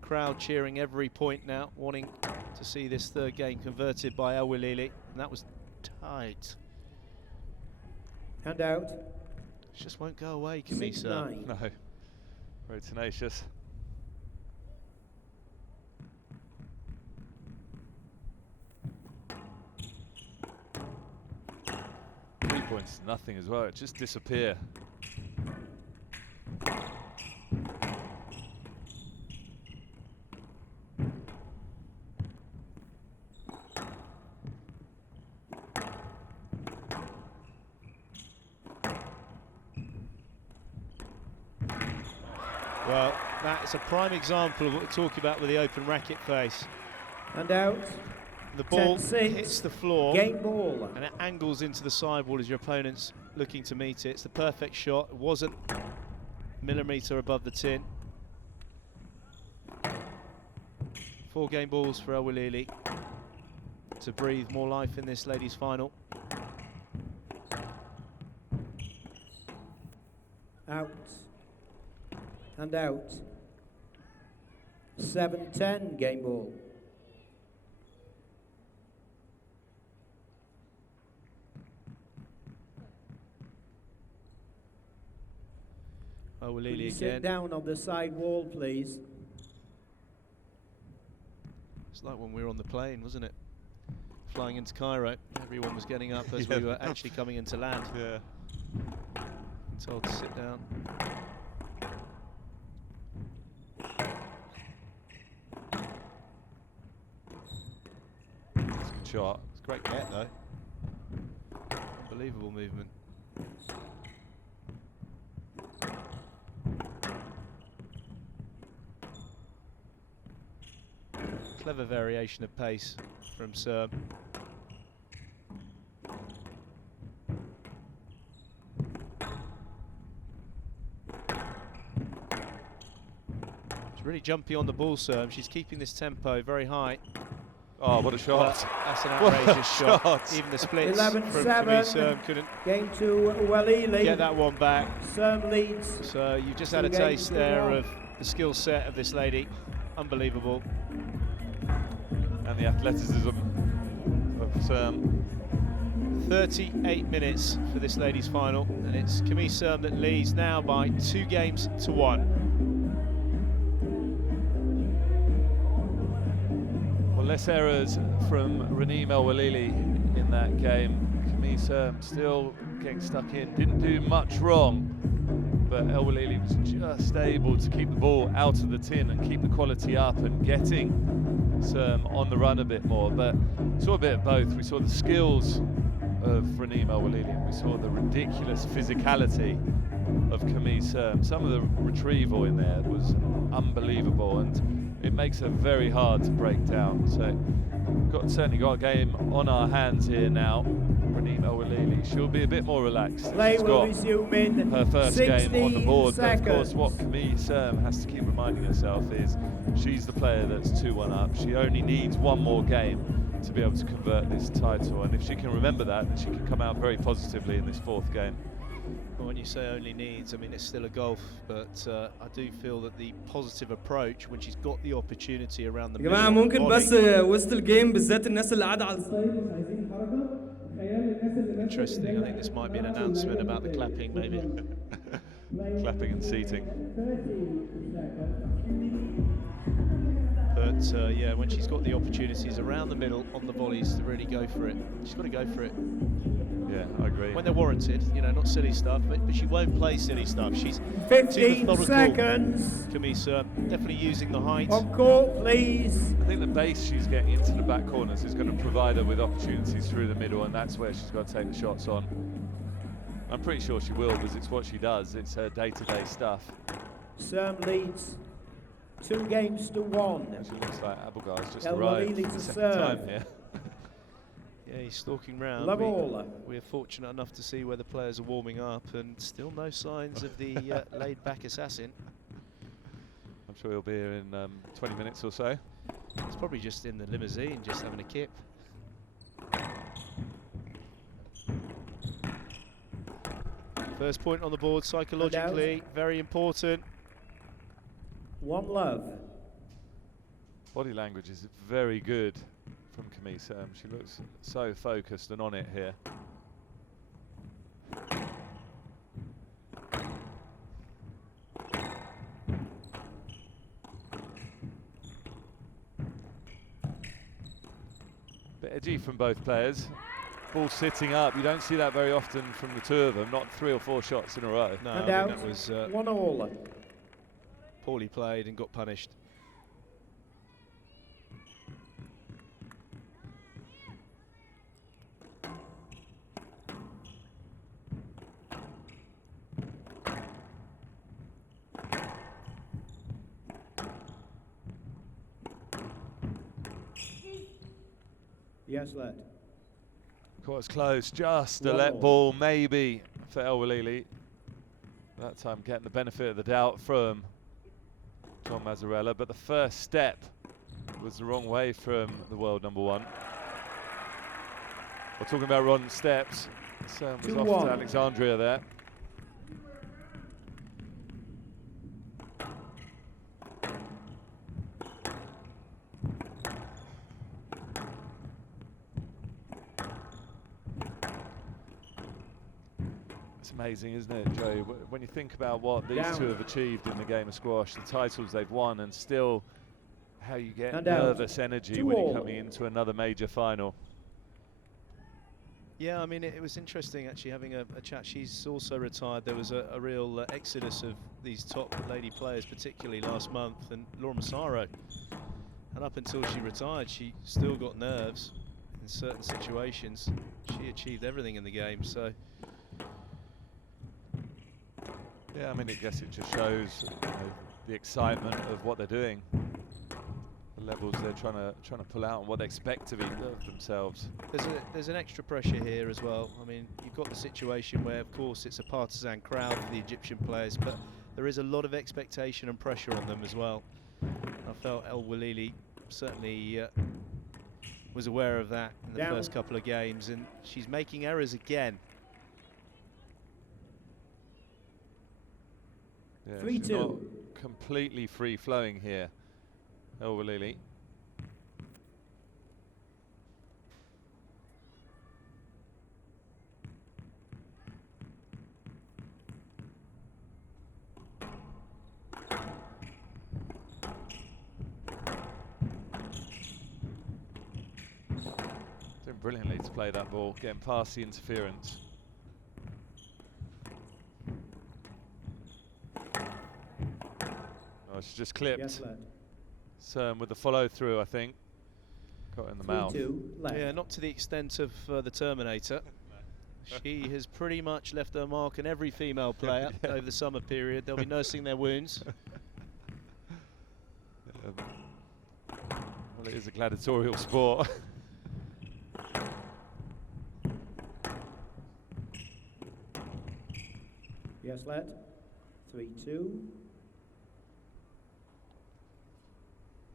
Crowd cheering every point now, wanting to see this third game converted by Welily, and that was tight. And out. It just won't go away, Camille Serme. 6-9. No, very tenacious. 3 points to nothing as well, it just disappear. Well, That is a prime example of what we're talking about with the open racket face. And out. The ball 10-6. hits the floor. Game ball. And it angles into the sidewall as your opponent's looking to meet it. It's the perfect shot. It wasn't a millimetre above the tin. 4 game balls for Welily to breathe more life in this ladies' final. Out. And out. 7-10 game ball. Welily Sit again. down on the side wall, please. It's like when we were on the plane, wasn't it? Flying into Cairo. Everyone was getting up as we were actually coming into land. Yeah. Told to sit down. It's a good shot. It's a great get though. Unbelievable movement. Clever variation of pace from Serme. She's really jumpy on the ball, Serme. She's keeping this tempo very high. Oh, what a shot. That's an What a outrageous shot. shot. Even the splits 11-7. from Serme couldn't Game to Welily. get that one back. Serme leads. So you've just had a 2 games taste to there 1. of the skill set of this lady. Unbelievable. And the athleticism of Serme. 38 minutes for this ladies' final, and it's Camille Serme that leads now by 2 games to 1. Well, less errors from Welily in that game. Camille Serme still getting stuck in. Didn't do much wrong, but Welily was just able to keep the ball out of the tin and keep the quality up and getting Serme on the run a bit more. But we saw a bit of both. We saw the skills of Welily, and we saw the ridiculous physicality of Camille Serme. Some of the retrieval in there was unbelievable, and it makes her very hard to break down. So certainly got a game on our hands here now. Welily, she'll be a bit more relaxed. Play She's will got resume in her first game on the board, but of course seconds. what Camille Serme has to keep reminding herself is she's the player that's 2-1 up. She only needs 1 more game to be able to convert this title, and if she can remember that, then she can come out very positively in this 4th game. Well, when you say only needs, I mean it's still a golf, but I do feel that the positive approach when she's got the opportunity around the يا جماعة middle ممكن volley. بس وسط الجيم بالذات الناس اللي قاعدة على السايد مش عايزين حركة. Interesting. I think this might be an announcement about the clapping, maybe. Clapping and seating. But yeah, when she's got the opportunities around the middle on the volleys to really go for it, she's got to go for it. Yeah, I agree. When they're warranted, you know, not silly stuff, but she won't play silly stuff. She's 15 methodical. seconds. Camille Serme, definitely using the height. On court, please. I think the base she's getting into the back corners is going to provide her with opportunities through the middle, and that's where she's got to take the shots on. I'm pretty sure she will, because it's what she does. It's her day-to-day stuff. Serme leads 2 games to 1. She looks like Abelguy's just Welily arrived for to the 2nd serve. time here. Yeah, he's stalking round. Love all. We're fortunate enough to see where the players are warming up, and still no signs of the laid-back assassin. I'm sure he'll be here in 20 minutes or so. He's probably just in the limousine, just having a kip. First point on the board, psychologically, very important. 1 love. Body language is very good from Camille Serme. She looks so focused and on it here. Bit edgy from both players. Ball sitting up. You don't see that very often from the 2 of them. Not 3 or 4 shots in a row. No, And I mean, out. that was 1 all. poorly played and got punished. Yes, let. Court's close, just a One let more. ball maybe for Welily. That time getting the benefit of the doubt from John Mazzarella, but the first step was the wrong way from the world number one. We're talking about Ron steps. Serme was off 2-1. to Alexandria there. It's amazing, isn't it, Joe? When you think about what these Down. two have achieved in the game of squash, the titles they've won, and still how you get And out. nervous energy 2 when you're all. coming into another major final. Yeah, I mean, it was interesting actually having a chat. She's also retired. There was a real exodus of these top lady players, particularly last month, and Laura Massaro. And up until she retired, she still got nerves in certain situations. She achieved everything in the game, so. Yeah, I mean, I guess it just shows the excitement of what they're doing, the levels they're trying to pull out, and what they expect of themselves. There's an extra pressure here as well. I mean, you've got the situation where, of course, it's a partisan crowd for the Egyptian players, but there is a lot of expectation and pressure on them as well. I felt Welily certainly was aware of that in the Down. first couple of games, and she's making errors again. Yeah, 3-2. she's not completely free-flowing here, Welily. Doing brilliantly to play that ball, getting past the interference. Oh, she just clipped. Yes, let. Serme with the follow through, I think. Got in the mouth. 3-2, left. Yeah, not to the extent of the Terminator. She has pretty much left her mark on every female player over the summer period. They'll be nursing their wounds. Well, it is a gladiatorial sport. Yes, let. 3-2.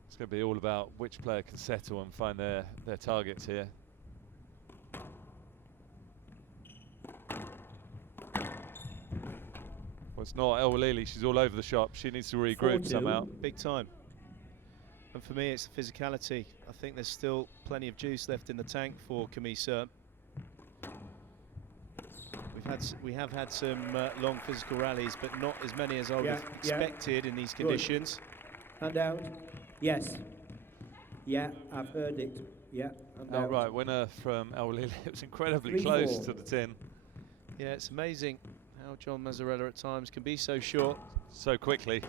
It's going to be all about which player can settle and find their targets here. Well, it's not Welily. She's all over the shop. She needs to regroup 4-2. somehow. Big time. And for me, it's the physicality. I think there's still plenty of juice left in the tank for Serme. We have had some long physical rallies, but not as many as I would have expected in these conditions. And out. Yes. Yeah, I've heard it. Yeah, and Oh, out. right, winner from Welily. It was incredibly 3-4. close to the tin. Yeah, it's amazing how John Mazzarella at times can be so short. So quickly.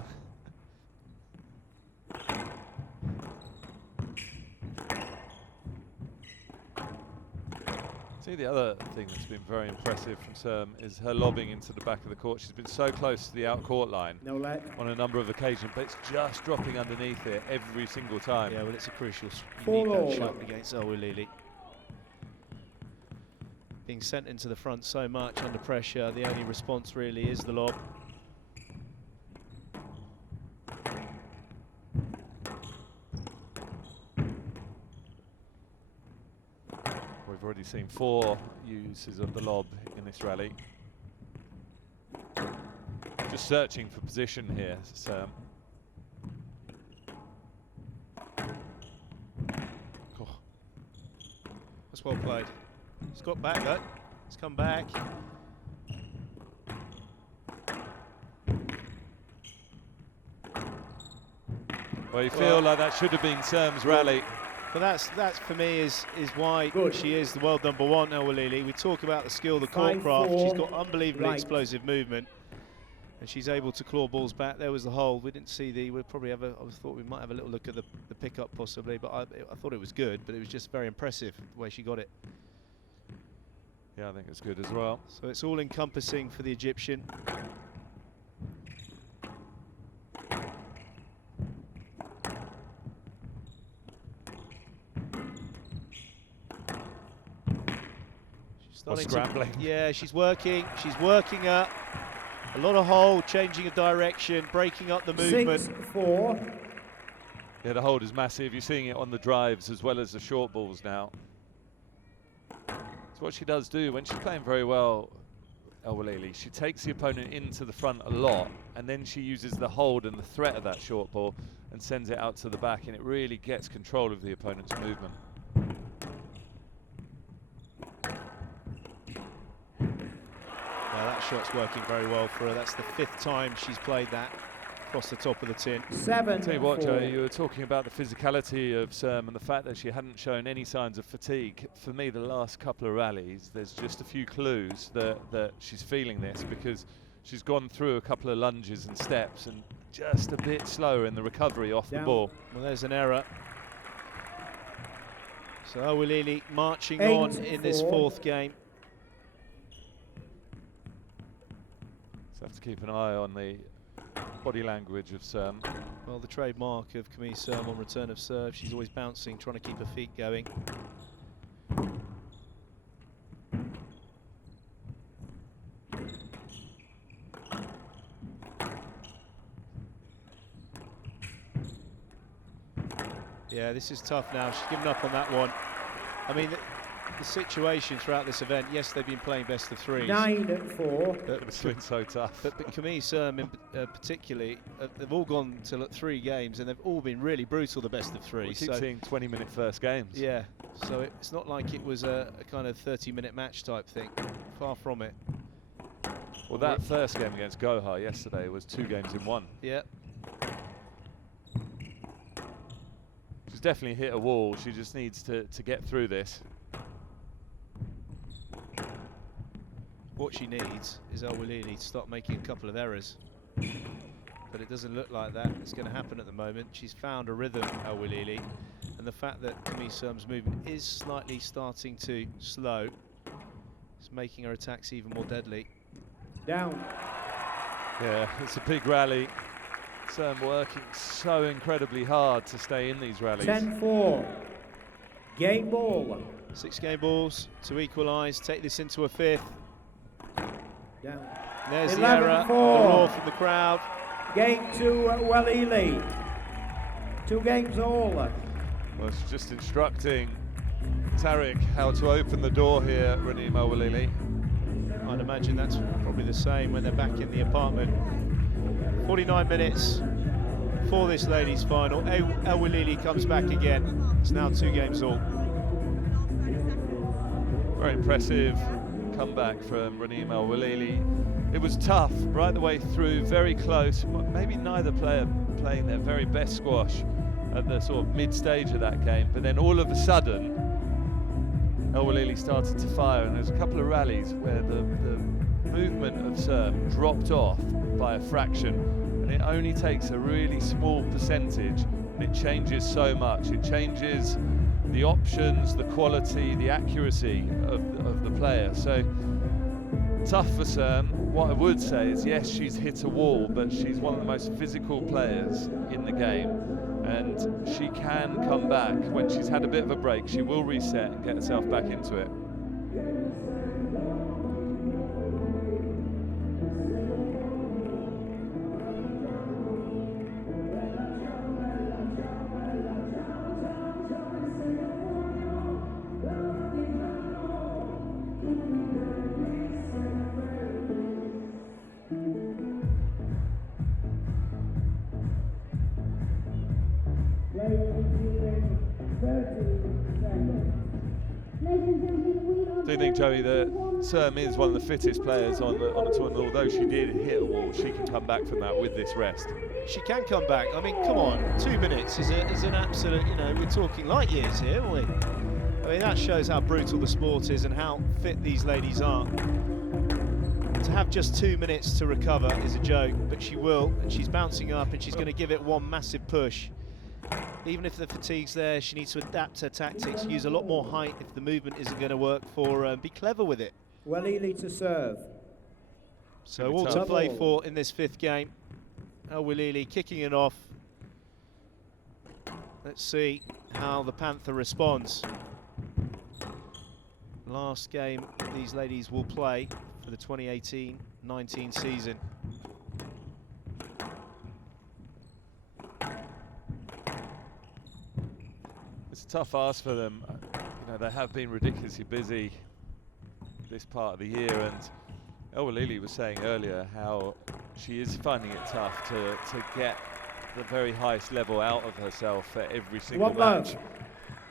See, the other thing that's been very impressive from Serme is her lobbing into the back of the court. She's been so close to the out-court line No let. on a number of occasions, but it's just dropping underneath it every single time. Yeah, well, it's a crucial. You 4 need that all. shot against Welily. Being sent into the front so much under pressure, the only response really is the lob. We've already seen 4 uses of the lob in this rally. Just searching for position here, Serme. Oh. That's well played. It's got back though. It's come back. Well, you feel like that should have been Serme's rally. But that's for me is why Good. she is the world number one, Welily. We talk about the skill, the court 5-4, craft. She's got unbelievably right. explosive movement, and she's able to claw balls back. There was the hole. We didn't see the. We'd probably have a. I thought we might have a little look at the pickup possibly, but I thought it was good. But it was just very impressive the way she got it. Yeah, I think it's good as well. So it's all encompassing for the Egyptian. Starting scrambling. Yeah, she's working up. A lot of hold, changing of direction, breaking up the movement. 6-4. Yeah, the hold is massive. You're seeing it on the drives as well as the short balls now. It's what she does do when she's playing very well, Welily. She takes the opponent into the front a lot, and then she uses the hold and the threat of that short ball and sends it out to the back, and it really gets control of the opponent's movement. That shot's working very well for her. That's the 5th time she's played that across the top of the tin. 7-4. Tell you what, Joe, you were talking about the physicality of Serme and the fact that she hadn't shown any signs of fatigue. For me, the last couple of rallies, there's just a few clues that she's feeling this, because she's gone through a couple of lunges and steps and just a bit slower in the recovery off the ball. Well, there's an error. So Welily marching on in this 4th game. So have to keep an eye on the body language of Serme. Well, the trademark of Camille Serme on return of serve, she's always bouncing, trying to keep her feet going. Yeah, this is tough now. She's given up on that one. I mean, the situation throughout this event, yes, they've been playing best of 3s. 9-4. It's been so tough. But Camille Serme particularly, they've all gone to 3 games, and they've all been really brutal, the best of 3. We keep seeing 20-minute first games. Yeah, so it's not like it was a kind of 30-minute match type thing. Far from it. Well, that first game against Goha yesterday was 2 games in 1. Yeah. She's definitely hit a wall. She just needs to get through this. What she needs is Welily to start making a couple of errors. But it doesn't look like that is going to happen at the moment. She's found a rhythm, Welily, and the fact that Camille Serme's movement is slightly starting to slow is making her attacks even more deadly. Down. Yeah, it's a big rally. Serme working so incredibly hard to stay in these rallies. 10-4. Game ball. 6 game balls to equalise, take this into a 5th. Down. There's the error, the roar from the crowd. Game 2, Welily. 2 games all. Well, she's just instructing Tariq how to open the door here, Renima Welily. I'd imagine that's probably the same when they're back in the apartment. 49 minutes for this ladies' final. Welily comes back again. It's now 2 games all. Very impressive comeback from Renima Welily. It was tough right the way through, very close. Maybe neither player playing their very best squash at the sort of mid-stage of that game, but then all of a sudden, Welily started to fire, and there's a couple of rallies where the movement of Serme dropped off by a fraction, and it only takes a really small percentage, and it changes so much. It changes the options, the quality, the accuracy of the player. So tough for Serme. What I would say is, yes, she's hit a wall, but she's one of the most physical players in the game, and she can come back. When she's had a bit of a break, she will reset and get herself back into it. Do you think, Joey, that Serme is one of the fittest players on the tournament? Although she did hit a wall, she can come back from that with this rest. She can come back. I mean, come on, 2 minutes is an absolute, you know, we're talking light years here, aren't we? I mean, that shows how brutal the sport is and how fit these ladies are. To have just 2 minutes to recover is a joke, but she will, and she's bouncing up, and she's going to give it one massive push. Even if the fatigue's there, she needs to adapt her tactics, use a lot more height if the movement isn't going to work for her, and be clever with it. Welily to serve. So all to play for in this 5th game. Welily kicking it off. Let's see how the Panther responds. last game that these ladies will play for the 2018-19 season. It's a tough ask for them. You know, they have been ridiculously busy this part of the year, and Welily was saying earlier how she is finding it tough to get the very highest level out of herself at every single match.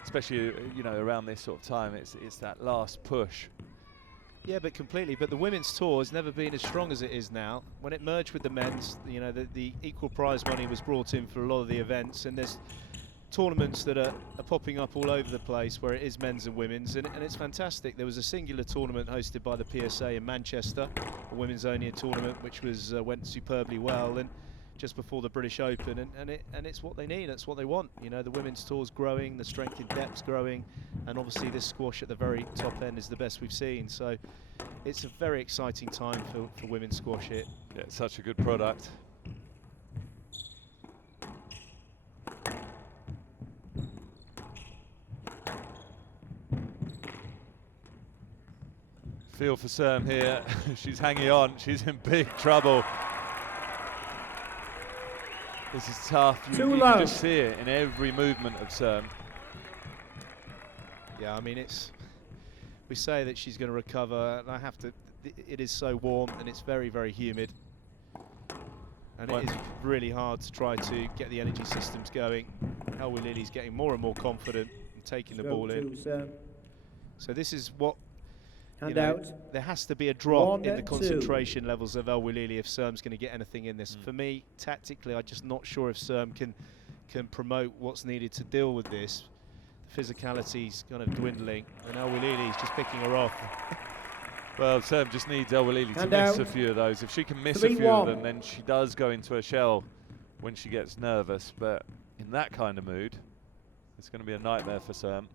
Especially, you know, around this sort of time, it's that last push. Yeah, but completely. But the women's tour has never been as strong as it is now. When it merged with the men's, you know, the equal prize money was brought in for a lot of the events, and there's tournaments that are popping up all over the place where it is men's and women's, and it's fantastic. There was a singular tournament hosted by the PSA in Manchester, a women's only tournament, which was went superbly well, and just before the British Open, and it's what they need, it's what they want. You know, the women's tour's growing, the strength in depth's growing, and obviously this squash at the very top end is the best we've seen. So it's a very exciting time for women's squash here. Yeah, it's such a good product. Feel for Serme here. She's hanging on. She's in big trouble. This is tough. You can just see it in every movement of Serme. Yeah, I mean, we say that she's going to recover, and I have to. It is so warm and it's very, very humid, and it is really hard to try to get the energy systems going. Welily is getting more and more confident and taking the ball in. So this is what. You know, there has to be a drop in the concentration levels of Welily if Serme's going to get anything in this. For me, tactically, I'm just not sure if Serme can promote what's needed to deal with this. The physicality's kind of dwindling, and Welily is just picking her off. Well, Serme just needs Welily to miss a few of those. If she can miss a few of them, then she does go into a shell when she gets nervous. But in that kind of mood, it's going to be a nightmare for Serme.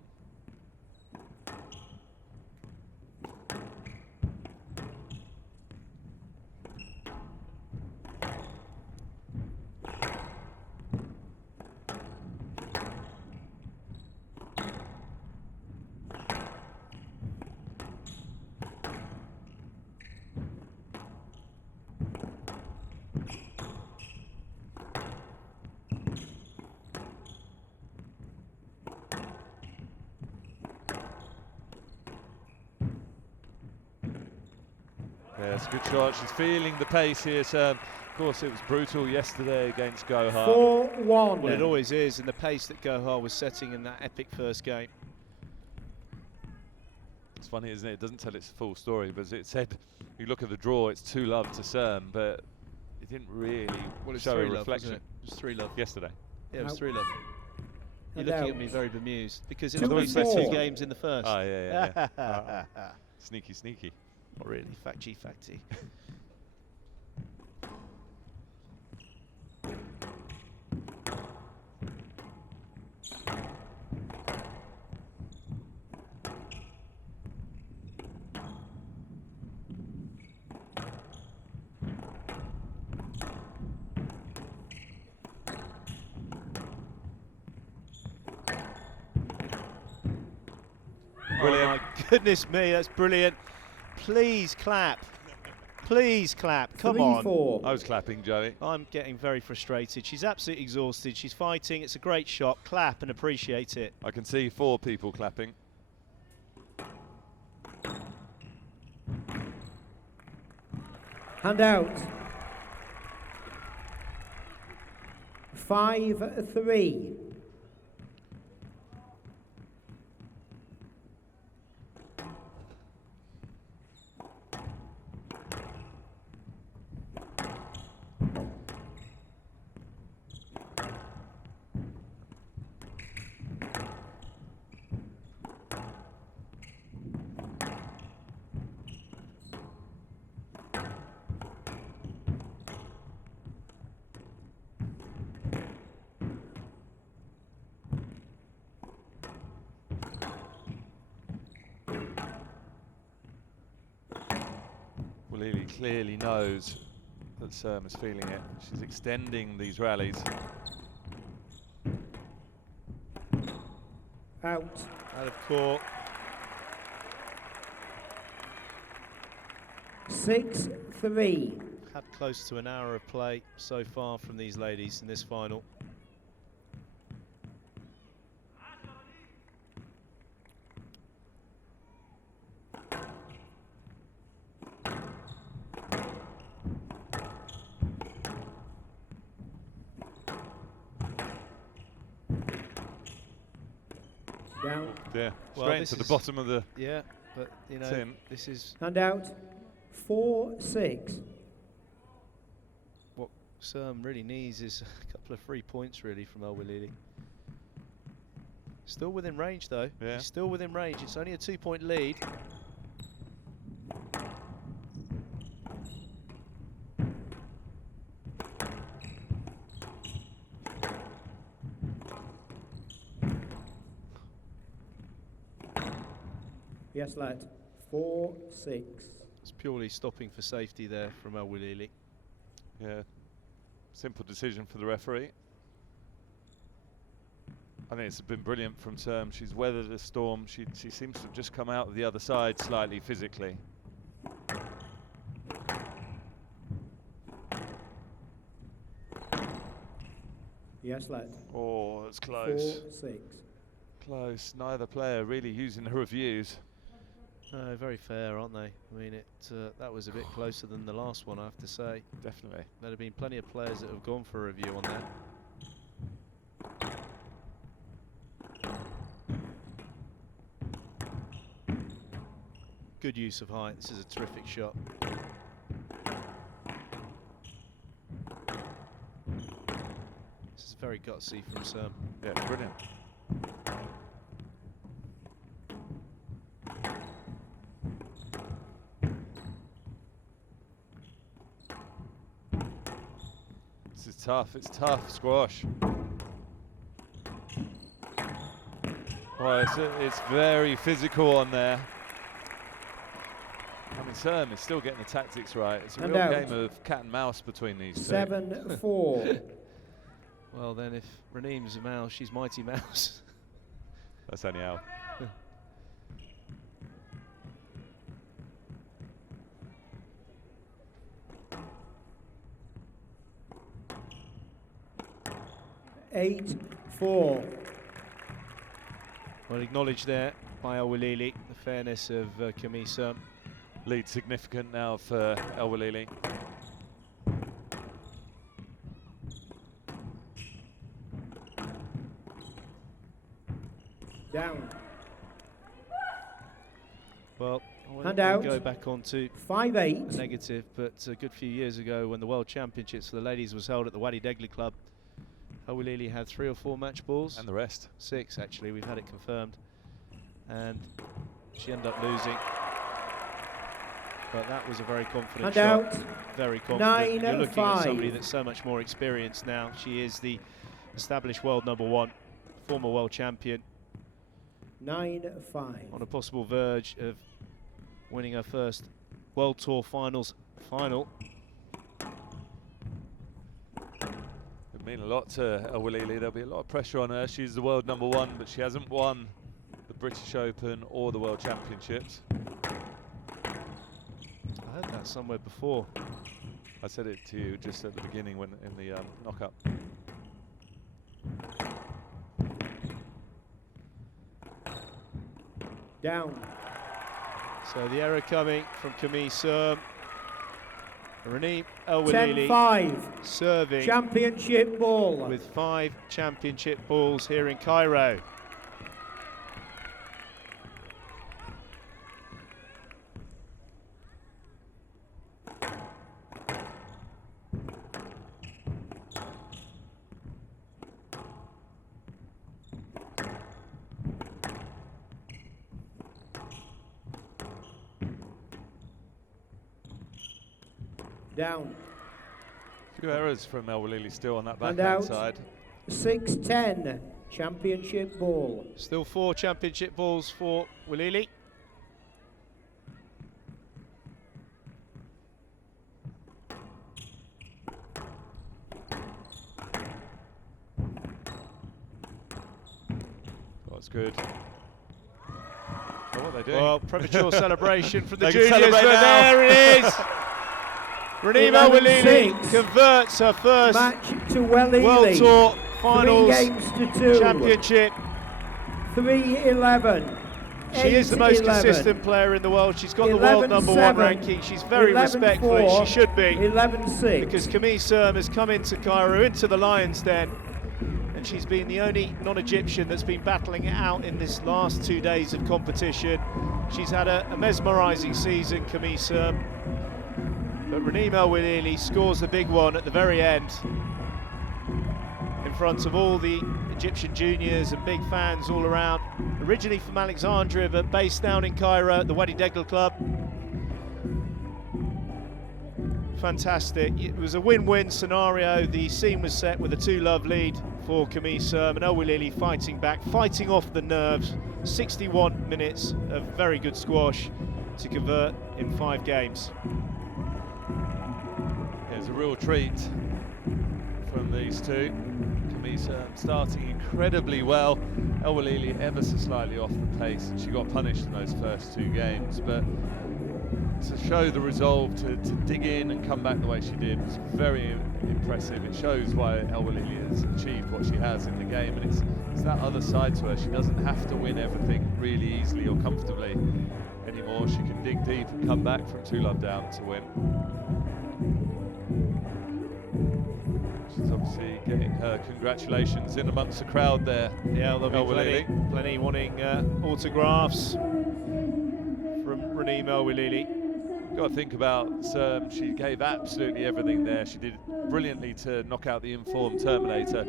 Yeah, it's a good shot. She's feeling the pace here, Serme. Of course, it was brutal yesterday against Gohar. 4-1. Well, it always is, and the pace that Gohar was setting in that epic first game. It's funny, isn't it? It doesn't tell its full story, but as it said, you look at the draw, it's 2-love to Serme, but it didn't really show a reflection. It was 3-love. Yesterday. Yeah, it was 3-love. You're looking at me very bemused, because it was was 2 games in the first. Oh, yeah. Sneaky, sneaky. Not really, facty. Brilliant. Oh my goodness me, that's brilliant. Please clap. Please clap. Come on. 3-4. I was clapping, Joey. I'm getting very frustrated. She's absolutely exhausted. She's fighting. It's a great shot. Clap and appreciate it. I can see 4 people clapping. Hand out. 5-3. Welily clearly knows that Serme is feeling it. She's extending these rallies. Out. Out of court. 6-3. Had close to an hour of play so far from these ladies in this final. Down. Yeah, Well, straight this into the is- bottom of the Yeah, but you know, tin. this is Hand out. 4-6. what Serme really needs is a couple of free points really from Welily. Still within range though. Yeah. She's still within range. It's only a 2-point lead. Yes, lad. 4-6. It's purely stopping for safety there from Welily. Yeah, simple decision for the referee. I think it's been brilliant from Serme. She's weathered the storm. She seems to have just come out of the other side slightly physically. Yes, lad. Oh, it's close. 4-6. Close. Neither player really using the reviews. No, very fair, aren't they? I mean, that was a bit closer than the last one, I have to say. Definitely. There have been plenty of players that have gone for a review on that. Good use of height. This is a terrific shot. This is very gutsy from Serme. Yeah, brilliant. This is tough. It's tough squash. Well, it's very physical on there. I mean, Serme is still getting the tactics right. It's a And real out. game of cat and mouse between these two. 7-4. Well, then, if Raneem's a mouse, she's Mighty Mouse. That's anyhow. Eight, 4. Well, acknowledged there by Welily, the fairness of Camille Serme. Lead significant now for Welily. Down. Well, I won't Hand out. go back on to 5-8. the negative, but a good few years ago when the World Championships for the ladies was held at the Wadi Degli Club, Welily had 3 or 4 match balls. And the rest. 6 actually, we've had it confirmed. And she ended up losing. But that was a very confident Hand shot. out. Very confident. You're looking at 9-5. somebody that's so much more experienced now. She is the established world #1, former world champion, 9-5. on a possible verge of winning her first World Tour Finals final. It'll mean a lot to Welily. There'll be a lot of pressure on her. She's the world #1, but she hasn't won the British Open or the World Championships. I heard that somewhere before. I said it to you just at the beginning when in the knock-up. Down. So the error coming from Camille Serme. Raneem Welily 10-5. serving Championship ball. with 5 championship balls here in Cairo. Down. A few errors from Welily still on that And backhand out. side. 6-10. Championship ball. Still 4 championship balls for Welily. That's good. Oh, What are they doing? Well, premature celebration from the They can juniors, celebrate but now. there it is. Renima Welily 11-6. converts her first Match to Welily. World Tour Finals 3 games to 2. Championship. 3-11. She is the most 8-11. consistent player in the world. She's got the world number 1 11-7. ranking. She's very 11-4. respectful. She should be. 11-6. Because Camille Serme has come into Cairo, into the Lions Den, and she's been the only non-Egyptian that's been battling it out in this last 2 days of competition. She's had a mesmerising season, Camille Serme. But Renima Welily scores the big one at the very end in front of all the Egyptian juniors and big fans all around. Originally from Alexandria, but based down in Cairo at the Wadi Degla Club. Fantastic. It was a win-win scenario. The scene was set with a 2-love lead for Camille Serme, and Welily fighting back, fighting off the nerves. 61 minutes of very good squash to convert in 5 games. It's a real treat from these two. Camille Serme starting incredibly well. Welily ever so slightly off the pace, and she got punished in those first 2 games. But to show the resolve to dig in and come back the way she did was very impressive. It shows why Welily has achieved what she has in the game, and it's that other side to her. She doesn't have to win everything really easily or comfortably anymore. She can dig deep and come back from 2-love down to win. She's obviously getting her congratulations in amongst the crowd there. Yeah, there'll be plenty wanting autographs from Renima Welily. Got to think about Serme. She gave absolutely everything there. She did brilliantly to knock out the informed Terminator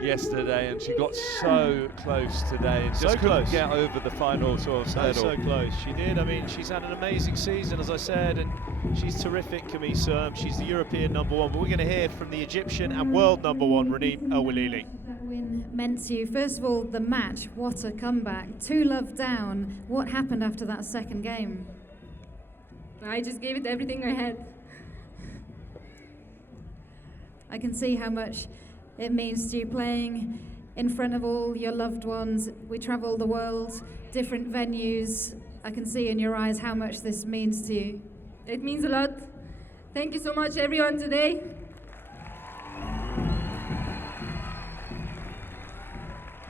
yesterday, and she got so close today and just couldn't get over the final sort of hurdle. So close. She did. I mean, she's had an amazing season, as I said, and she's terrific, Camille Serme. She's the European number 1, but we're going to hear from the Egyptian and world number 1, Renima Welily. That win meant to you. First of all, the match, what a comeback. 2-love down. What happened after that second game? I just gave it everything I had. I can see how much it means to you playing in front of all your loved ones. We travel the world, different venues. I can see in your eyes how much this means to you. It means a lot. Thank you so much, everyone, today.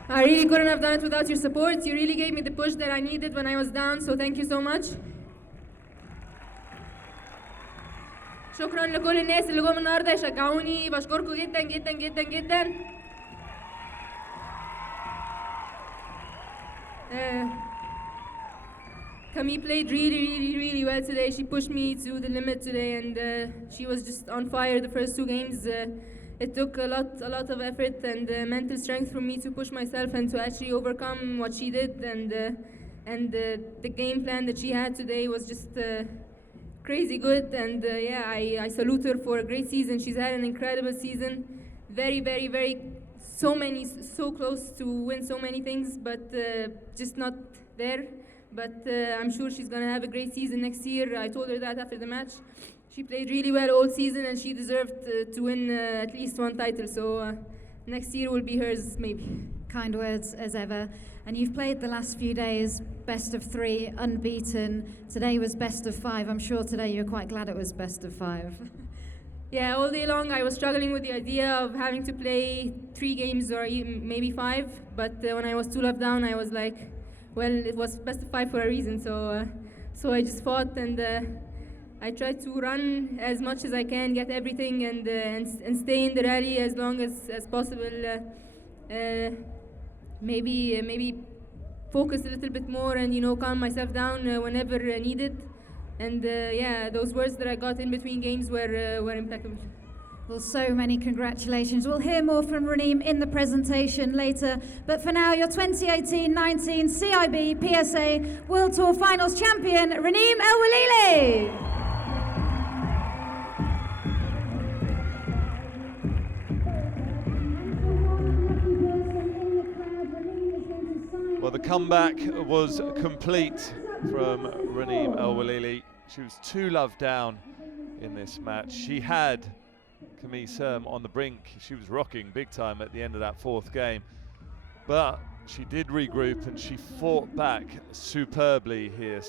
I really couldn't have done it without your support. You really gave me the push that I needed when I was down, so thank you so much. شكرا لكل الناس اللي جم النهارده يشجعوني، بشكركم جدا جدا جدا جدا. Camille played really well today. She pushed me to the limit today, and she was just on fire the first 2 games. It took a lot of effort and mental strength for me to push myself and to actually overcome what she did, and the game plan that she had today was just crazy good, and yeah, I salute her for a great season. She's had an incredible season, very so close to win so many things, but just not there. But I'm sure she's gonna have a great season next year. I told her that after the match. She played really well all season, and she deserved to win at least 1 title, so next year will be hers, maybe. Kind words as ever. And you've played the last few days, best of 3, unbeaten. Today was best of 5. I'm sure today you're quite glad it was best of 5. Yeah, all day long I was struggling with the idea of having to play 3 games or even maybe 5, but when I was 2-love down, I was like, well, it was best of 5 for a reason, so I just fought, and I tried to run as much as I can, get everything, and stay in the rally as long as possible. Maybe focus a little bit more and calm myself down whenever needed. And yeah, those words that I got in between games were impeccable. Well, so many congratulations. We'll hear more from Renima in the presentation later. But for now, your 2018-19 CIB PSA World Tour Finals champion, Renima Welily. Well, the comeback was complete from Renima Welily. She was 2-love down in this match. She had Camille Serme on the brink. She was rocking big time at the end of that 4th game. But she did regroup and she fought back superbly here.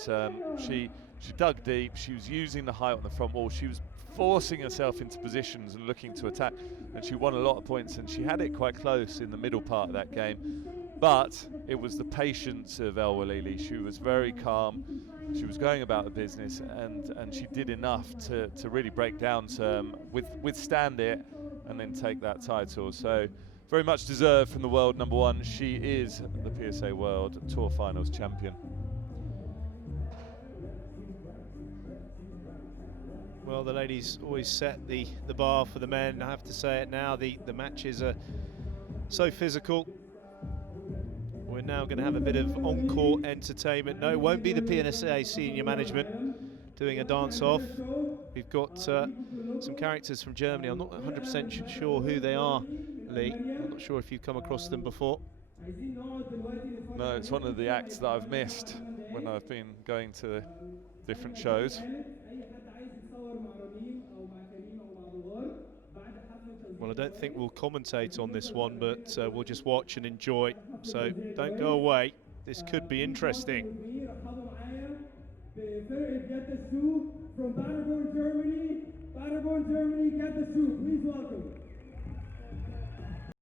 She dug deep. She was using the height on the front wall. She was forcing herself into positions and looking to attack, and she won a lot of points, and she had it quite close in the middle part of that game. But it was the patience of Welily. She was very calm. She was going about the business, and she did enough to really break down Serme, withstand it, and then take that title. So very much deserved from the world number one. She is the PSA World Tour Finals champion. Well, the ladies always set the bar for the men. I have to say it now, the matches are so physical. We're now going to have a bit of on-court entertainment. No, it won't be the PSA senior management doing a dance-off. We've got some characters from Germany. I'm not 100% sure who they are, Lee. I'm not sure if you've come across them before. No, it's one of the acts that I've missed when I've been going to different shows. Well, I don't think we'll commentate on this one, but we'll just watch and enjoy. So don't go away. This could be interesting. From Paderborn, Germany. Paderborn, Germany, get the shoe. Please welcome